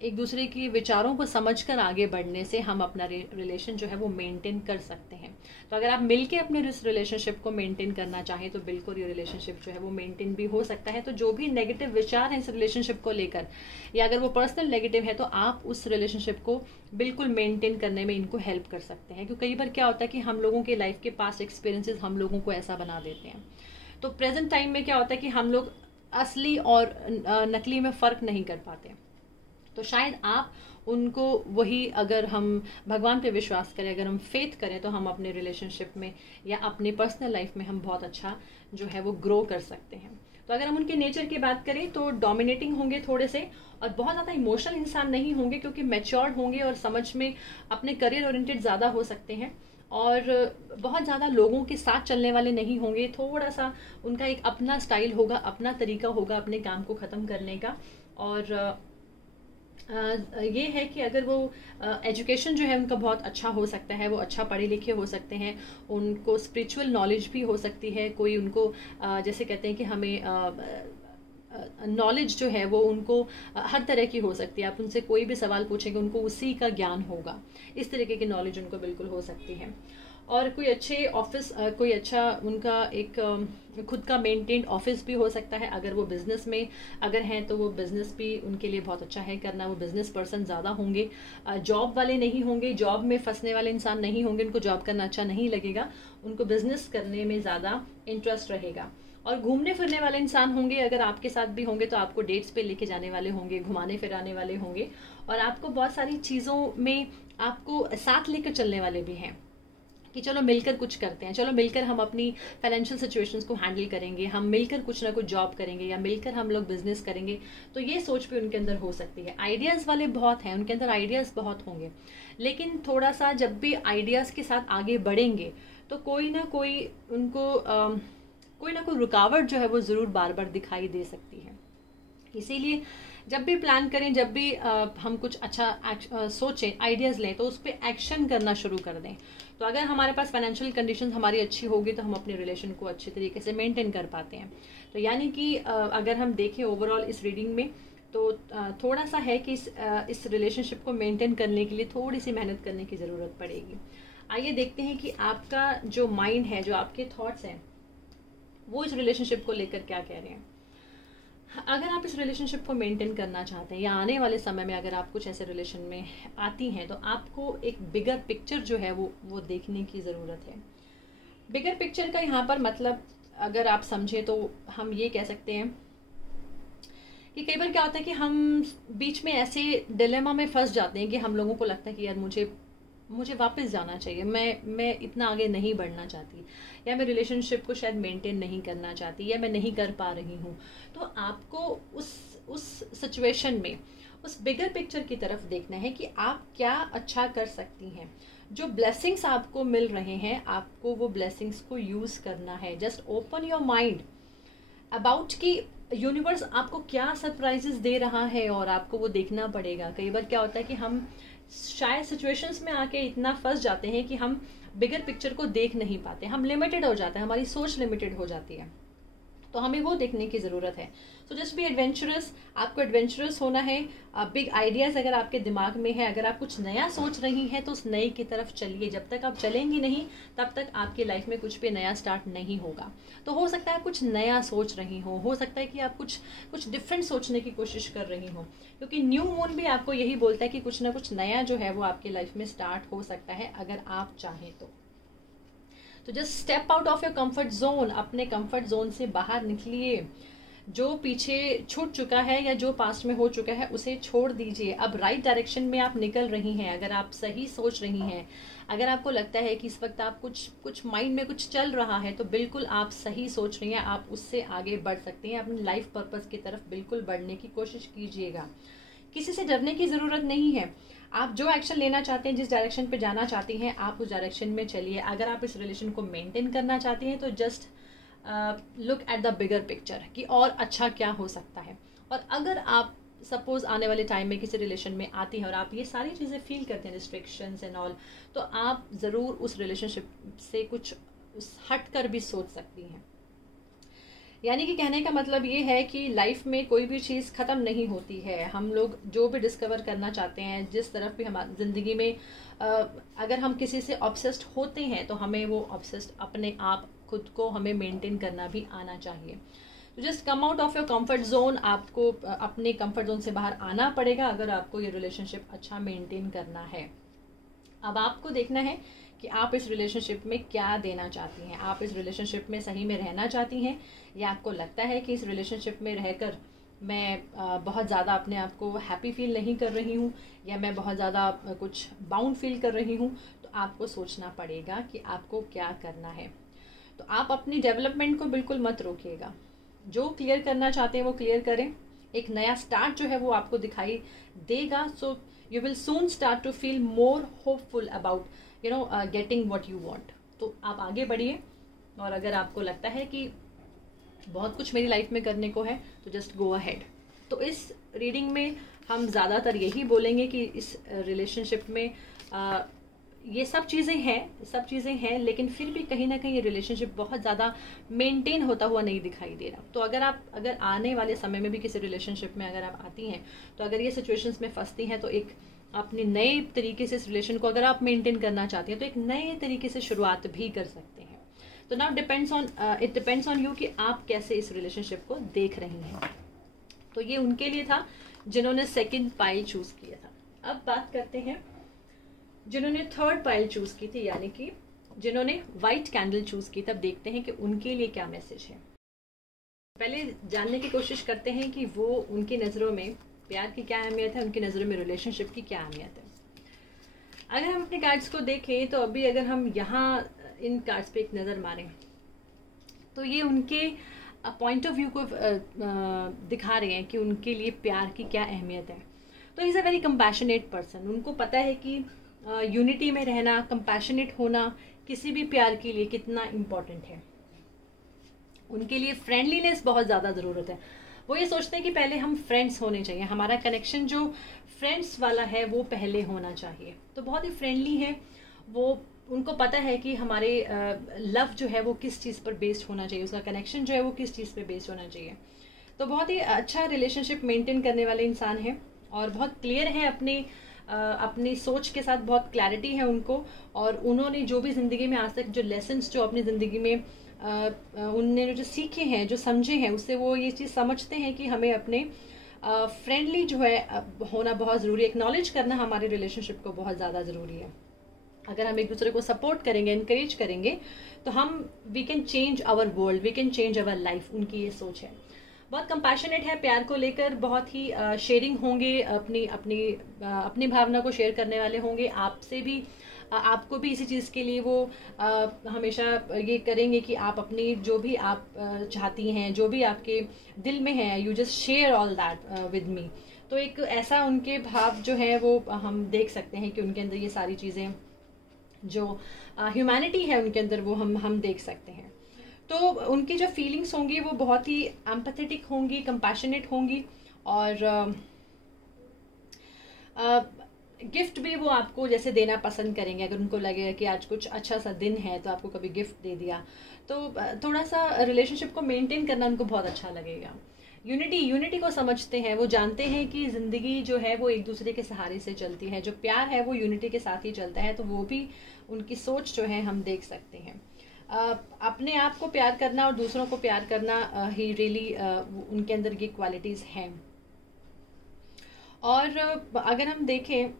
एक दूसरे के विचारों को समझकर आगे बढ़ने से हम अपना रिलेशन जो है वो मेंटेन कर सकते हैं। तो अगर आप मिलके अपने इस रिलेशनशिप को मेंटेन करना चाहें तो बिल्कुल ये रिलेशनशिप जो है वो मेंटेन भी हो सकता है। तो जो भी नेगेटिव विचार हैं इस रिलेशनशिप को लेकर, या अगर वो पर्सनल नेगेटिव है, तो आप उस रिलेशनशिप को बिल्कुल मेंटेन करने में इनको हेल्प कर सकते हैं। क्योंकि कई बार क्या होता है कि हम लोगों के लाइफ के पास्ट एक्सपीरियंसेस हम लोगों को ऐसा बना देते हैं। तो प्रेजेंट टाइम में क्या होता है कि हम लोग असली और नकली में फ़र्क नहीं कर पाते। तो शायद आप उनको वही, अगर हम भगवान पे विश्वास करें, अगर हम फेथ करें, तो हम अपने रिलेशनशिप में या अपने पर्सनल लाइफ में हम बहुत अच्छा जो है वो ग्रो कर सकते हैं। तो अगर हम उनके नेचर की बात करें तो डोमिनेटिंग होंगे थोड़े से, और बहुत ज़्यादा इमोशनल इंसान नहीं होंगे, क्योंकि मैच्योर्ड होंगे और समझ में अपने करियर ओरिएंटेड ज़्यादा हो सकते हैं। और बहुत ज़्यादा लोगों के साथ चलने वाले नहीं होंगे। थोड़ा सा उनका एक अपना स्टाइल होगा, अपना तरीका होगा अपने काम को ख़त्म करने का। और ये है कि अगर वो एजुकेशन जो है उनका बहुत अच्छा हो सकता है, वो अच्छा पढ़े लिखे हो सकते हैं, उनको स्पिरिचुअल नॉलेज भी हो सकती है, कोई उनको जैसे कहते हैं कि हमें नॉलेज जो है वो उनको हर तरह की हो सकती है। आप उनसे कोई भी सवाल पूछेंगे उनको उसी का ज्ञान होगा, इस तरीके की नॉलेज उनको बिल्कुल हो सकती है। और कोई अच्छे ऑफिस, कोई अच्छा उनका एक खुद का मेंटेन्ड ऑफिस भी हो सकता है। अगर वो बिजनेस में अगर हैं तो वो बिजनेस भी उनके लिए बहुत अच्छा है करना, वो बिजनेस पर्सन ज़्यादा होंगे, जॉब वाले नहीं होंगे, जॉब में फंसने वाले इंसान नहीं होंगे, उनको जॉब करना अच्छा नहीं लगेगा, उनको बिजनेस करने में ज़्यादा इंटरेस्ट रहेगा। और घूमने फिरने वाले इंसान होंगे, अगर आपके साथ भी होंगे तो आपको डेट्स पे लेके जाने वाले होंगे, घुमाने फिराने वाले होंगे, और आपको बहुत सारी चीज़ों में आपको साथ लेकर चलने वाले भी हैं कि चलो मिलकर कुछ करते हैं, चलो मिलकर हम अपनी फाइनेंशियल सिचुएशंस को हैंडल करेंगे, हम मिलकर कुछ ना कुछ जॉब करेंगे, या मिलकर हम लोग बिजनेस करेंगे। तो ये सोच भी उनके अंदर हो सकती है। आइडियाज़ वाले बहुत हैं, उनके अंदर आइडियाज़ बहुत होंगे, लेकिन थोड़ा सा जब भी आइडियाज़ के साथ आगे बढ़ेंगे तो कोई ना कोई उनको कोई ना कोई रुकावट जो है वो ज़रूर बार बार दिखाई दे सकती है। इसीलिए जब भी प्लान करें, जब भी हम कुछ अच्छा सोचें, आइडियाज़ लें, तो उस पर एक्शन करना शुरू कर दें। तो अगर हमारे पास फाइनेंशियल कंडीशन हमारी अच्छी होगी तो हम अपने रिलेशन को अच्छे तरीके से मेंटेन कर पाते हैं। तो यानी कि अगर हम देखें ओवरऑल इस रीडिंग में, तो थोड़ा सा है कि इस रिलेशनशिप को मेंटेन करने के लिए थोड़ी सी मेहनत करने की ज़रूरत पड़ेगी। आइए देखते हैं कि आपका जो माइंड है, जो आपके थॉट्स हैं, वो इस रिलेशनशिप को लेकर क्या कह रहे हैं। अगर आप इस रिलेशनशिप को मेंटेन करना चाहते हैं, या आने वाले समय में अगर आप कुछ ऐसे रिलेशन में आती हैं, तो आपको एक बिगर पिक्चर जो है वो देखने की ज़रूरत है। बिगर पिक्चर का यहाँ पर मतलब अगर आप समझें तो हम ये कह सकते हैं कि कई बार क्या होता है कि हम बीच में ऐसे डिलेमा में फंस जाते हैं कि हम लोगों को लगता है कि यार मुझे वापस जाना चाहिए, मैं इतना आगे नहीं बढ़ना चाहती, या मैं रिलेशनशिप को शायद मेंटेन नहीं करना चाहती, या मैं नहीं कर पा रही हूँ। तो आपको उस सिचुएशन में उस बिगर पिक्चर की तरफ देखना है कि आप क्या अच्छा कर सकती हैं। जो ब्लेसिंग्स आपको मिल रहे हैं, आपको वो ब्लेसिंग्स को यूज करना है। Just open your mind about कि यूनिवर्स आपको क्या सरप्राइजेस दे रहा है, और आपको वो देखना पड़ेगा। कई बार क्या होता है कि हम शायद सिचुएशंस में आके इतना फंस जाते हैं कि हम बिगर पिक्चर को देख नहीं पाते, हम लिमिटेड हो जाते हैं, हमारी सोच लिमिटेड हो जाती है। तो हमें वो देखने की ज़रूरत है। सो जस्ट बी एडवेंचरस, आपको एडवेंचरस होना है। बिग आइडियाज़ अगर आपके दिमाग में है, अगर आप कुछ नया सोच रही हैं, तो उस नए की तरफ चलिए। जब तक आप चलेंगी नहीं तब तक आपकी लाइफ में कुछ भी नया स्टार्ट नहीं होगा। तो हो सकता है कुछ नया सोच रही हो सकता है कि आप कुछ डिफरेंट सोचने की कोशिश कर रही हो, क्योंकि न्यू मून भी आपको यही बोलता है कि कुछ ना कुछ नया जो है वो आपकी लाइफ में स्टार्ट हो सकता है, अगर आप चाहें तो just step out of your comfort zone. अपने कंफर्ट जोन से बाहर निकलिए। जो पीछे छूट चुका है या जो पास्ट में हो चुका है उसे छोड़ दीजिए। अब राइट डायरेक्शन में आप निकल रही हैं, अगर आप सही सोच रही हैं, अगर आपको लगता है कि इस वक्त आप कुछ माइंड में कुछ चल रहा है, तो बिल्कुल आप सही सोच रही हैं, आप उससे आगे बढ़ सकती हैं। अपनी लाइफ पर्पस की तरफ बिल्कुल बढ़ने की कोशिश कीजिएगा। किसी से डरने की ज़रूरत नहीं है। आप जो एक्शन लेना चाहते हैं, जिस डायरेक्शन पे जाना चाहती हैं, आप उस डायरेक्शन में चलिए। अगर आप इस रिलेशन को मेंटेन करना चाहती हैं तो just look at the bigger picture कि और अच्छा क्या हो सकता है। और अगर आप सपोज आने वाले टाइम में किसी रिलेशन में आती हैं और आप ये सारी चीज़ें फील करते हैं, रिस्ट्रिक्शंस एंड ऑल, तो आप ज़रूर उस रिलेशनशिप से कुछ हट कर भी सोच सकती हैं। यानी कि कहने का मतलब ये है कि लाइफ में कोई भी चीज़ ख़त्म नहीं होती है। हम लोग जो भी डिस्कवर करना चाहते हैं, जिस तरफ भी हमारी ज़िंदगी में अगर हम किसी से ऑब्सेस्ड होते हैं तो हमें वो ऑब्सेस्ड अपने आप खुद को हमें मेंटेन करना भी आना चाहिए। तो just come out of your comfort zone. आपको अपने कंफर्ट जोन से बाहर आना पड़ेगा अगर आपको ये रिलेशनशिप अच्छा मेंटेन करना है। अब आपको देखना है कि आप इस रिलेशनशिप में क्या देना चाहती हैं। आप इस रिलेशनशिप में सही में रहना चाहती हैं, या आपको लगता है कि इस रिलेशनशिप में रहकर मैं बहुत ज़्यादा अपने आप को हैप्पी फील नहीं कर रही हूँ, या मैं बहुत ज़्यादा कुछ बाउंड फील कर रही हूँ। तो आपको सोचना पड़ेगा कि आपको क्या करना है। तो आप अपनी डेवलपमेंट को बिल्कुल मत रोकिएगा। जो क्लियर करना चाहते हैं वो क्लियर करें। एक नया स्टार्ट जो है वो आपको दिखाई देगा। So you will soon start to feel more hopeful about getting what you want. तो आप आगे बढ़िए। और अगर आपको लगता है कि बहुत कुछ मेरी लाइफ में करने को है तो जस्ट गो अहेड। तो इस रीडिंग में हम ज़्यादातर यही बोलेंगे कि इस रिलेशनशिप में ये सब चीज़ें हैं, लेकिन फिर भी कहीं ना कहीं ये रिलेशनशिप बहुत ज़्यादा मेंटेन होता हुआ नहीं दिखाई दे रहा। तो अगर आने वाले समय में भी किसी रिलेशनशिप में अगर आप आती हैं, तो अगर ये सिचुएशंस में फंसती हैं, तो एक अपने नए तरीके से इस रिलेशन को अगर आप मेंटेन करना चाहती हैं, तो एक नए तरीके से शुरुआत भी कर सकते हैं। तो now it depends on you कि आप कैसे इस रिलेशनशिप को देख रही हैं। तो ये उनके लिए था जिन्होंने सेकंड पाइल चूज किया था। अब बात करते हैं जिन्होंने थर्ड पाइल चूज की थी, यानी कि जिन्होंने व्हाइट कैंडल चूज की। तब देखते हैं कि उनके लिए क्या मैसेज है। पहले जानने की कोशिश करते हैं कि वो उनकी नज़रों में प्यार की क्या अहमियत है, उनकी नज़रों में रिलेशनशिप की क्या अहमियत है। अगर हम अपने कार्ड्स को देखें, तो अभी अगर हम यहाँ इन कार्ड्स पे एक नज़र मारें, तो ये उनके पॉइंट ऑफ व्यू को दिखा रहे हैं कि उनके लिए प्यार की क्या अहमियत है। तो is a very compassionate person. उनको पता है कि यूनिटी में रहना, कंपैशनेट होना किसी भी प्यार के लिए कितना इम्पोर्टेंट है। उनके लिए फ्रेंडलीनेस बहुत ज़्यादा ज़रूरत है। वो ये सोचते हैं कि पहले हम फ्रेंड्स होने चाहिए, हमारा कनेक्शन जो फ्रेंड्स वाला है वो पहले होना चाहिए। तो बहुत ही फ्रेंडली है वो। उनको पता है कि हमारे लव जो है वो किस चीज़ पर बेस्ड होना चाहिए, उसका कनेक्शन जो है वो किस चीज़ पर बेस्ड होना चाहिए। तो बहुत ही अच्छा रिलेशनशिप मेंटेन करने वाले इंसान हैं और बहुत क्लियर है अपनी सोच के साथ, बहुत क्लैरिटी है उनको। और उन्होंने जो भी ज़िंदगी में आज तक जो लेसन्स जो अपनी ज़िंदगी में उनने जो सीखे हैं, जो समझे हैं, उससे वो ये चीज़ समझते हैं कि हमें अपने फ्रेंडली जो है होना बहुत ज़रूरी है। एक्नॉलेज करना हमारे रिलेशनशिप को बहुत ज़्यादा ज़रूरी है। अगर हम एक दूसरे को सपोर्ट करेंगे, इनकरेज करेंगे, तो we can change our world, we can change our life. उनकी ये सोच है। बहुत कंपैशनेट है प्यार को लेकर, बहुत ही शेयरिंग होंगे, अपनी भावना को शेयर करने वाले होंगे आपसे भी। आपको भी इसी चीज़ के लिए वो हमेशा ये करेंगे कि आप अपनी जो भी आप चाहती हैं, जो भी आपके दिल में है, you just share all that with me. तो एक ऐसा उनके भाव जो है वो हम देख सकते हैं कि उनके अंदर ये सारी चीज़ें जो ह्यूमैनिटी है उनके अंदर वो हम देख सकते हैं। तो उनकी जो फीलिंग्स होंगी वो बहुत ही एम्पैथेटिक होंगी, कंपैशनेट होंगी। और गिफ्ट भी वो आपको जैसे देना पसंद करेंगे। अगर उनको लगेगा कि आज कुछ अच्छा सा दिन है तो आपको कभी गिफ्ट दे दिया, तो थोड़ा सा रिलेशनशिप को मेंटेन करना उनको बहुत अच्छा लगेगा। यूनिटी को समझते हैं। वो जानते हैं कि ज़िंदगी जो है वो एक दूसरे के सहारे से चलती है। जो प्यार है वो यूनिटी के साथ ही चलता है। तो वो भी उनकी सोच जो है हम देख सकते हैं। अपने आप को प्यार करना और दूसरों को प्यार करना ही रियली उनके अंदर ये क्वालिटीज़ हैं। और अगर हम देखें,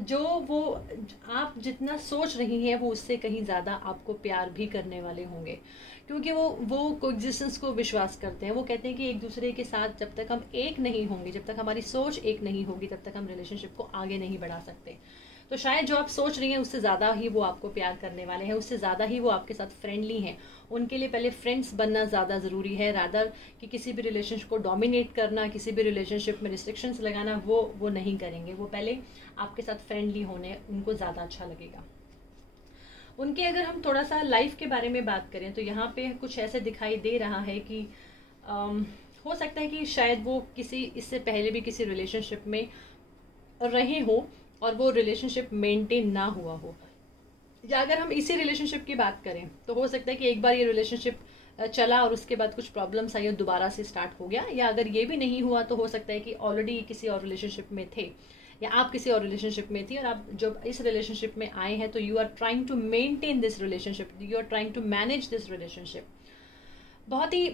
जो वो आप जितना सोच रही हैं वो उससे कहीं ज़्यादा आपको प्यार भी करने वाले होंगे, क्योंकि वो कोएग्जिस्टेंस को विश्वास करते हैं। वो कहते हैं कि एक दूसरे के साथ जब तक हम एक नहीं होंगे, जब तक हमारी सोच एक नहीं होगी, तब तक हम रिलेशनशिप को आगे नहीं बढ़ा सकते। तो शायद जो आप सोच रही हैं उससे ज़्यादा ही वो आपको प्यार करने वाले हैं, उससे ज़्यादा ही वो आपके साथ फ्रेंडली हैं। उनके लिए पहले फ्रेंड्स बनना ज़्यादा ज़रूरी है, रादर कि किसी भी रिलेशनशिप को डोमिनेट करना, किसी भी रिलेशनशिप में रिस्ट्रिक्शंस लगाना, वो नहीं करेंगे। वो पहले आपके साथ फ्रेंडली होने उनको ज़्यादा अच्छा लगेगा। उनके अगर हम थोड़ा सा लाइफ के बारे में बात करें, तो यहाँ पे कुछ ऐसे दिखाई दे रहा है कि हो सकता है कि शायद वो इससे पहले भी किसी रिलेशनशिप में रहे हो और वो रिलेशनशिप मेंटेन ना हुआ हो। या अगर हम इसी रिलेशनशिप की बात करें, तो हो सकता है कि एक बार ये रिलेशनशिप चला और उसके बाद कुछ प्रॉब्लम्स आई और दोबारा से स्टार्ट हो गया। या अगर ये भी नहीं हुआ तो हो सकता है कि ऑलरेडी किसी और रिलेशनशिप में थे, या आप किसी और रिलेशनशिप में थी और आप जब इस रिलेशनशिप में आए हैं तो you are trying to maintain this relationship, you are trying to manage this relationship. बहुत ही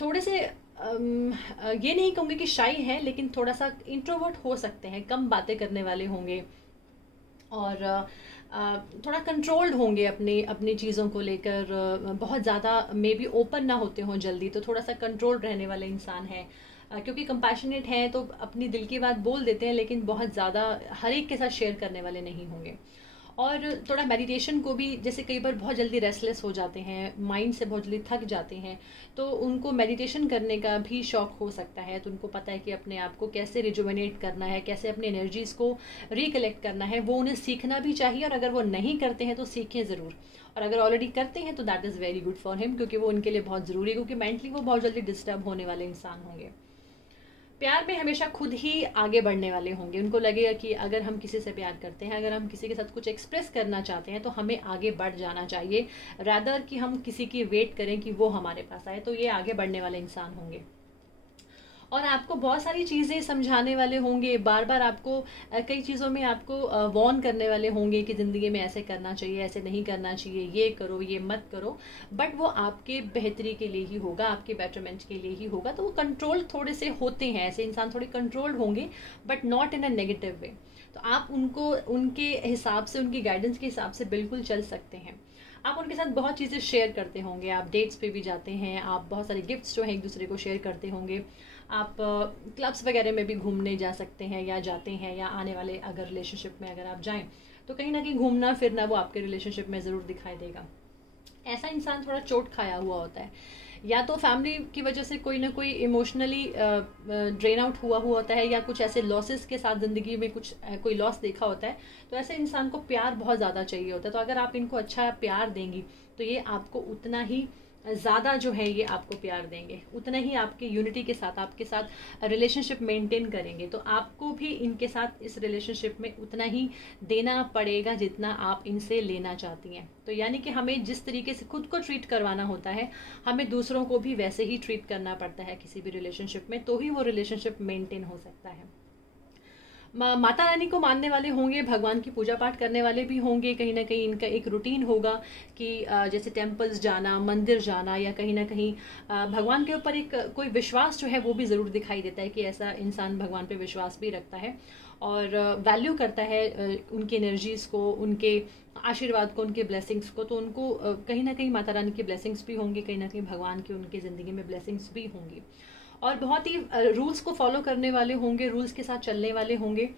थोड़े से ये नहीं कहूँगी कि शाई है, लेकिन थोड़ा सा इंट्रोवर्ट हो सकते हैं, कम बातें करने वाले होंगे और थोड़ा कंट्रोल्ड होंगे अपनी चीज़ों को लेकर। बहुत ज़्यादा मे बी ओपन ना होते हों जल्दी, तो थोड़ा सा कंट्रोल्ड रहने वाले इंसान हैं। क्योंकि कंपैशनेट हैं तो अपनी दिल की बात बोल देते हैं, लेकिन बहुत ज़्यादा हर एक के साथ शेयर करने वाले नहीं होंगे। और थोड़ा मेडिटेशन को भी, जैसे कई बार बहुत जल्दी रेस्टलेस हो जाते हैं, माइंड से बहुत जल्दी थक जाते हैं, तो उनको मेडिटेशन करने का भी शौक हो सकता है। तो उनको पता है कि अपने आप को कैसे रिजुवेनेट करना है, कैसे अपनी एनर्जीज़ को रिकलेक्ट करना है, वो उन्हें सीखना भी चाहिए। और अगर वो नहीं करते हैं तो सीखें ज़रूर, और अगर ऑलरेडी करते हैं तो that is very good for him, क्योंकि वो उनके लिए बहुत ज़रूरी है, क्योंकि मेंटली वो बहुत जल्दी डिस्टर्ब होने वाले इंसान होंगे। प्यार में हमेशा खुद ही आगे बढ़ने वाले होंगे। उनको लगेगा कि अगर हम किसी से प्यार करते हैं, अगर हम किसी के साथ कुछ एक्सप्रेस करना चाहते हैं, तो हमें आगे बढ़ जाना चाहिए, रादर कि हम किसी की वेट करें कि वो हमारे पास आए। तो ये आगे बढ़ने वाले इंसान होंगे और आपको बहुत सारी चीज़ें समझाने वाले होंगे, बार बार आपको कई चीज़ों में आपको वार्न करने वाले होंगे कि ज़िंदगी में ऐसे करना चाहिए, ऐसे नहीं करना चाहिए, ये करो, ये मत करो। बट वो आपके बेहतरी के लिए ही होगा, आपके बेटरमेंट के लिए ही होगा। तो वो कंट्रोल थोड़े से होते हैं, ऐसे इंसान थोड़े कंट्रोल्ड होंगे, but not in a negative way. तो आप उनको उनके हिसाब से, उनकी गाइडेंस के हिसाब से बिल्कुल चल सकते हैं। आप उनके साथ बहुत चीज़ें शेयर करते होंगे, आप डेट्स पे भी जाते हैं, आप बहुत सारे गिफ्ट्स जो हैं एक दूसरे को शेयर करते होंगे, आप क्लब्स वगैरह में भी घूमने जा सकते हैं या जाते हैं, या आने वाले अगर रिलेशनशिप में अगर आप जाएं तो कहीं ना कहीं घूमना फिरना वो आपके रिलेशनशिप में ज़रूर दिखाई देगा। ऐसा इंसान थोड़ा चोट खाया हुआ होता है, या तो फैमिली की वजह से कोई ना कोई इमोशनली ड्रेन आउट हुआ होता है, या कुछ ऐसे लॉसेस के साथ ज़िंदगी में कुछ कोई लॉस देखा होता है। तो ऐसे इंसान को प्यार बहुत ज़्यादा चाहिए होता है। तो अगर आप इनको अच्छा प्यार देंगी तो ये आपको उतना ही ज़्यादा जो है ये आपको प्यार देंगे, उतना ही आपके यूनिटी के साथ, आपके साथ रिलेशनशिप मेंटेन करेंगे। तो आपको भी इनके साथ इस रिलेशनशिप में उतना ही देना पड़ेगा जितना आप इनसे लेना चाहती हैं। तो यानी कि हमें जिस तरीके से खुद को ट्रीट करवाना होता है, हमें दूसरों को भी वैसे ही ट्रीट करना पड़ता है किसी भी रिलेशनशिप में, तो ही वो रिलेशनशिप मेंटेन हो सकता है। माता रानी को मानने वाले होंगे, भगवान की पूजा पाठ करने वाले भी होंगे। कहीं ना कहीं इनका एक रूटीन होगा कि जैसे टेम्पल्स जाना, मंदिर जाना, या कहीं ना कहीं भगवान के ऊपर एक कोई विश्वास जो है वो भी ज़रूर दिखाई देता है कि ऐसा इंसान भगवान पे विश्वास भी रखता है और वैल्यू करता है उनकी एनर्जीज़ को, उनके आशीर्वाद को, उनके ब्लेसिंग्स को। तो उनको कहीं ना कहीं माता रानी की ब्लेसिंग्स भी होंगी, कहीं ना कहीं भगवान की उनकी ज़िंदगी में ब्लेसिंग्स भी होंगी। और बहुत ही रूल्स को फॉलो करने वाले होंगे, रूल्स के साथ चलने वाले होंगे।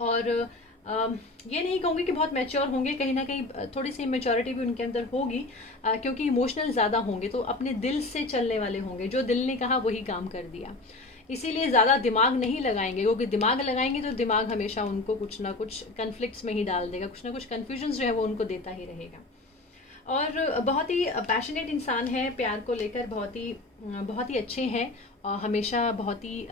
और ये नहीं कहूँगी कि बहुत मैच्योर होंगे, कहीं ना कहीं थोड़ी सी मेच्योरिटी भी उनके अंदर होगी, क्योंकि इमोशनल ज़्यादा होंगे। तो अपने दिल से चलने वाले होंगे, जो दिल ने कहा वही काम कर दिया। इसीलिए ज़्यादा दिमाग नहीं लगाएंगे, क्योंकि दिमाग लगाएंगे तो दिमाग हमेशा उनको कुछ ना कुछ कन्फ्लिक्ट्स में ही डाल देगा, कुछ ना कुछ कन्फ्यूजन्स जो है वो उनको देता ही रहेगा। और बहुत ही पैशनेट इंसान है प्यार को लेकर, बहुत ही अच्छे हैं, हमेशा बहुत ही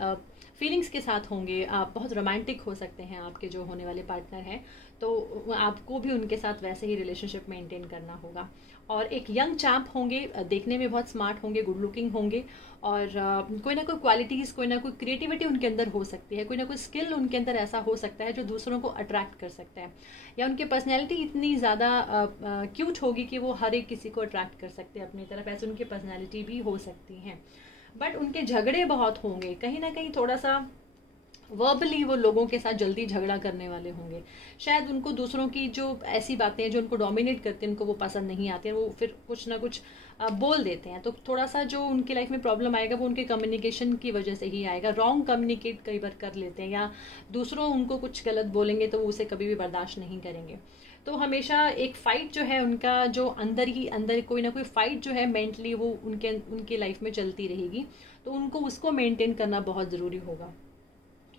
फीलिंग्स के साथ होंगे। आप बहुत रोमांटिक हो सकते हैं, आपके जो होने वाले पार्टनर हैं, तो आपको भी उनके साथ वैसे ही रिलेशनशिप मेंटेन करना होगा। और एक यंग चैम्प होंगे, देखने में बहुत स्मार्ट होंगे, गुड लुकिंग होंगे, और कोई ना कोई क्वालिटीज़, कोई ना कोई क्रिएटिविटी उनके अंदर हो सकती है, कोई ना कोई स्किल उनके अंदर ऐसा हो सकता है जो दूसरों को अट्रैक्ट कर सकता है, या उनकी पर्सनैलिटी इतनी ज़्यादा क्यूट होगी कि वो हर एक किसी को अट्रैक्ट कर सकते हैं अपनी तरफ। ऐसे उनकी पर्सनैलिटी भी हो सकती हैं। बट उनके झगड़े बहुत होंगे, कहीं ना कहीं थोड़ा सा वर्बली वो लोगों के साथ जल्दी झगड़ा करने वाले होंगे। शायद उनको दूसरों की जो ऐसी बातें हैं जो उनको डोमिनेट करते हैं, उनको वो पसंद नहीं आती है, वो फिर कुछ ना कुछ बोल देते हैं। तो थोड़ा सा जो उनकी लाइफ में प्रॉब्लम आएगा वो उनके कम्युनिकेशन की वजह से ही आएगा। रॉन्ग कम्युनिकेट कई बार कर लेते हैं, या दूसरों उनको कुछ गलत बोलेंगे तो वो उसे कभी भी बर्दाश्त नहीं करेंगे। तो हमेशा एक फाइट जो है उनका, जो अंदर ही अंदर कोई ना कोई फाइट जो है मेंटली वो उनके लाइफ में चलती रहेगी। तो उनको उसको मेंटेन करना बहुत ज़रूरी होगा।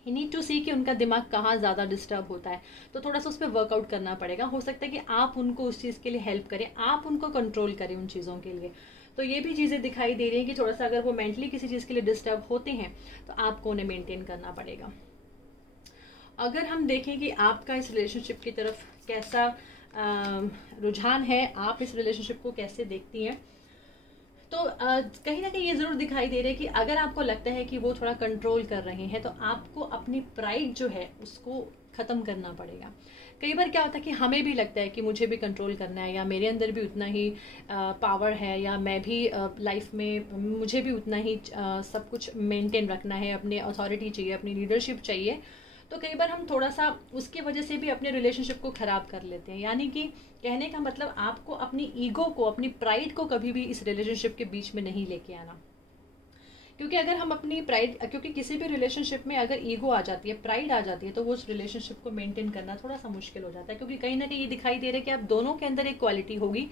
ही नीड टू सी कि उनका दिमाग कहाँ ज़्यादा डिस्टर्ब होता है, तो थोड़ा सा उस पर वर्कआउट करना पड़ेगा। हो सकता है कि आप उनको उस चीज़ के लिए हेल्प करें, आप उनको कंट्रोल करें उन चीज़ों के लिए। तो ये भी चीज़ें दिखाई दे रही हैं कि थोड़ा सा अगर वो मेंटली किसी चीज़ के लिए डिस्टर्ब होते हैं तो आपको उन्हें मेंटेन करना पड़ेगा। अगर हम देखें कि आपका इस रिलेशनशिप की तरफ कैसा रुझान है, आप इस रिलेशनशिप को कैसे देखती हैं, तो कहीं ना कहीं ये ज़रूर दिखाई दे रहा है कि अगर आपको लगता है कि वो थोड़ा कंट्रोल कर रहे हैं, तो आपको अपनी प्राइड जो है उसको ख़त्म करना पड़ेगा। कई बार क्या होता है कि हमें भी लगता है कि मुझे भी कंट्रोल करना है, या मेरे अंदर भी उतना ही पावर है, या मैं भी लाइफ में मुझे भी उतना ही सब कुछ मेंटेन रखना है, अपनी अथॉरिटी चाहिए, अपनी लीडरशिप चाहिए। तो कई बार हम थोड़ा सा उसकी वजह से भी अपने रिलेशनशिप को ख़राब कर लेते हैं। यानी कि कहने का मतलब आपको अपनी ईगो को, अपनी प्राइड को कभी भी इस रिलेशनशिप के बीच में नहीं लेके आना। क्योंकि अगर हम अपनी प्राइड, क्योंकि किसी भी रिलेशनशिप में अगर ईगो आ जाती है, प्राइड आ जाती है, तो वो उस रिलेशनशिप को मेंटेन करना थोड़ा सा मुश्किल हो जाता है। क्योंकि कहीं ना कहीं ये दिखाई दे रहा है कि आप दोनों के अंदर एक क्वालिटी होगी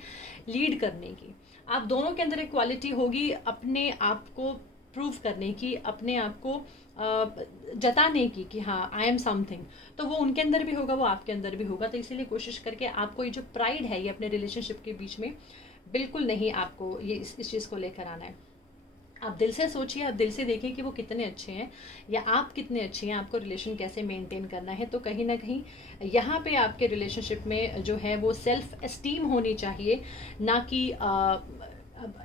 लीड करने की, आप दोनों के अंदर एक क्वालिटी होगी अपने आप को प्रूव करने की, अपने आप को जताने की कि हाँ आई एम समथिंग। तो वो उनके अंदर भी होगा, वो आपके अंदर भी होगा। तो इसीलिए कोशिश करके आपको ये जो प्राइड है ये अपने रिलेशनशिप के बीच में बिल्कुल नहीं, आपको ये इस चीज़ को लेकर आना है। आप दिल से सोचिए, आप दिल से देखिए कि वो कितने अच्छे हैं या आप कितने अच्छे हैं, आपको रिलेशन कैसे मेंटेन करना है। तो कहीं ना कहीं यहाँ पे आपके रिलेशनशिप में जो है वो सेल्फ एस्टीम होनी चाहिए, ना कि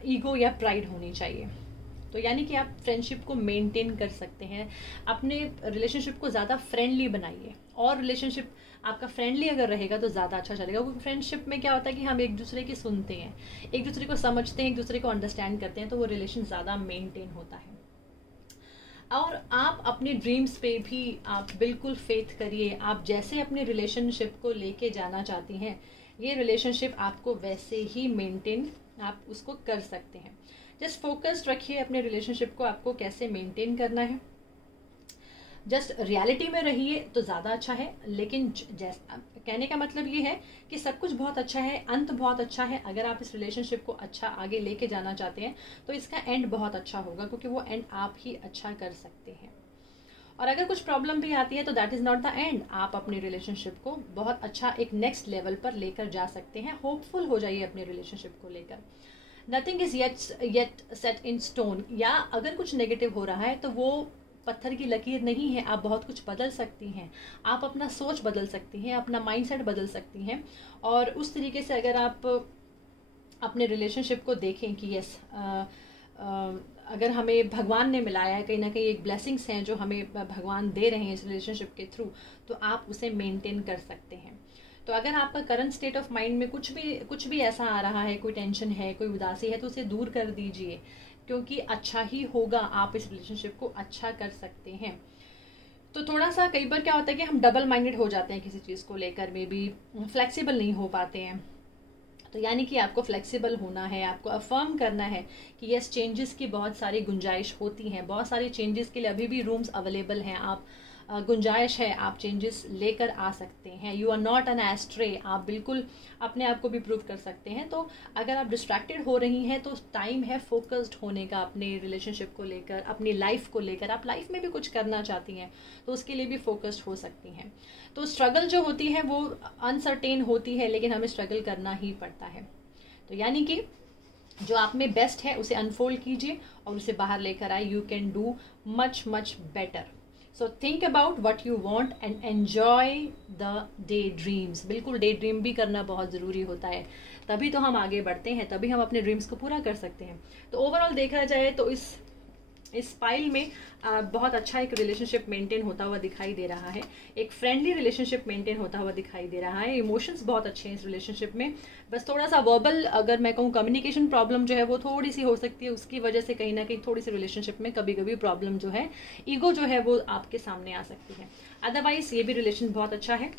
ईगो या प्राइड होनी चाहिए। तो यानी कि आप फ्रेंडशिप को मेंटेन कर सकते हैं, अपने रिलेशनशिप को ज़्यादा फ्रेंडली बनाइए। और रिलेशनशिप आपका फ्रेंडली अगर रहेगा तो ज़्यादा अच्छा चलेगा, क्योंकि फ्रेंडशिप में क्या होता है कि हम एक दूसरे की सुनते हैं, एक दूसरे को समझते हैं, एक दूसरे को अंडरस्टैंड करते हैं, तो वो रिलेशन ज़्यादा मेंटेन होता है। और आप अपने ड्रीम्स पे भी आप बिल्कुल फेथ करिए। आप जैसे अपने रिलेशनशिप को लेके जाना चाहती हैं, ये रिलेशनशिप आपको वैसे ही मेंटेन आप उसको कर सकते हैं। जस्ट फोकस्ड रखिए अपने रिलेशनशिप को, आपको कैसे मेंटेन करना है। जस्ट रियलिटी में रहिए तो ज़्यादा अच्छा है। लेकिन कहने का मतलब ये है कि सब कुछ बहुत अच्छा है, अंत बहुत अच्छा है। अगर आप इस रिलेशनशिप को अच्छा आगे लेके जाना चाहते हैं तो इसका एंड बहुत अच्छा होगा, क्योंकि वो एंड आप ही अच्छा कर सकते हैं। और अगर कुछ प्रॉब्लम भी आती है तो that is not the end. आप अपने रिलेशनशिप को बहुत अच्छा एक नेक्स्ट लेवल पर लेकर जा सकते हैं। होपफुल हो जाइए अपने रिलेशनशिप को लेकर। Nothing is yet set in stone. या अगर कुछ नेगेटिव हो रहा है तो वो पत्थर की लकीर नहीं है, आप बहुत कुछ बदल सकती हैं। आप अपना सोच बदल सकती हैं, अपना माइंडसेट बदल सकती हैं। और उस तरीके से अगर आप अपने रिलेशनशिप को देखें कि यस, अगर हमें भगवान ने मिलाया है, कहीं ना कहीं एक ब्लेसिंग्स हैं जो हमें भगवान दे रहे हैं इस रिलेशनशिप के थ्रू, तो आप उसे मेंटेन कर सकते हैं। तो अगर आपका करंट स्टेट ऑफ माइंड में कुछ भी ऐसा आ रहा है, कोई टेंशन है, कोई उदासी है, तो उसे दूर कर दीजिए, क्योंकि अच्छा ही होगा। आप इस रिलेशनशिप को अच्छा कर सकते हैं। तो थोड़ा सा कई बार क्या होता है कि हम डबल माइंडेड हो जाते हैं किसी चीज़ को लेकर, में भी फ्लेक्सिबल नहीं हो पाते हैं। तो यानी कि आपको फ्लेक्सिबल होना है, आपको अफर्म करना है कि यस, चेंजेस की बहुत सारी गुंजाइश होती हैं, बहुत सारी चेंजेस के लिए अभी भी रूम्स अवेलेबल हैं। आप गुंजाइश है, आप चेंजेस लेकर आ सकते हैं। You are not an astray. आप बिल्कुल अपने आप को भी प्रूव कर सकते हैं। तो अगर आप डिस्ट्रैक्टेड हो रही हैं तो टाइम है फोकस्ड होने का अपने रिलेशनशिप को लेकर, अपनी लाइफ को लेकर। आप लाइफ में भी कुछ करना चाहती हैं तो उसके लिए भी फोकस्ड हो सकती हैं। तो स्ट्रगल जो होती है वो अनसर्टेन होती है, लेकिन हमें स्ट्रगल करना ही पड़ता है। तो यानी कि जो आप में बेस्ट है उसे अनफोल्ड कीजिए और उसे बाहर लेकर आए। You can do much much better. So think about what you want and enjoy the day dreams. बिल्कुल डे ड्रीम भी करना बहुत ज़रूरी होता है, तभी तो हम आगे बढ़ते हैं, तभी हम अपने ड्रीम्स को पूरा कर सकते हैं। तो ओवरऑल देखा जाए तो इस फाइल में बहुत अच्छा एक रिलेशनशिप मेंटेन होता हुआ दिखाई दे रहा है, एक फ्रेंडली रिलेशनशिप मेंटेन होता हुआ दिखाई दे रहा है। इमोशंस बहुत अच्छे हैं इस रिलेशनशिप में। बस थोड़ा सा वर्बल, अगर मैं कहूँ कम्युनिकेशन प्रॉब्लम जो है वो थोड़ी सी हो सकती है, उसकी वजह से कहीं ना कहीं थोड़ी सी रिलेशनशिप में कभी कभी प्रॉब्लम जो है, ईगो जो है वो आपके सामने आ सकती है। अदरवाइज ये भी रिलेशन बहुत अच्छा है,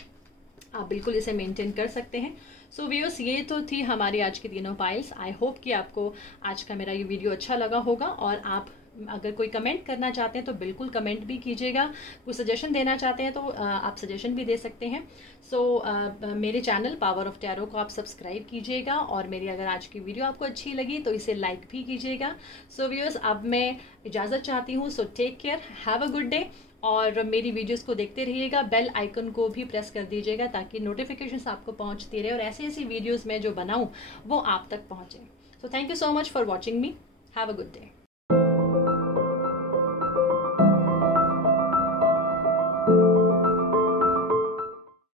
आप बिल्कुल इसे मेंटेन कर सकते हैं। सो व्यूअर्स, ये तो थी हमारी आज की तीनों फाइल्स। आई होप कि आपको आज का मेरा ये वीडियो अच्छा लगा होगा। और आप अगर कोई कमेंट करना चाहते हैं तो बिल्कुल कमेंट भी कीजिएगा। कोई सजेशन देना चाहते हैं तो आप सजेशन भी दे सकते हैं। सो मेरे चैनल पावर ऑफ टैरो को आप सब्सक्राइब कीजिएगा। और मेरी अगर आज की वीडियो आपको अच्छी लगी तो इसे लाइक भी कीजिएगा। सो व्यूअर्स, अब मैं इजाज़त चाहती हूँ। So take care, have a good day. और मेरी वीडियोस को देखते रहिएगा। बेल आइकन को भी प्रेस कर दीजिएगा ताकि नोटिफिकेशंस आपको पहुंचती रहे और ऐसी ऐसी वीडियोस मैं जो बनाऊं वो आप तक पहुंचे। So thank you so much for watching me. Have a good day.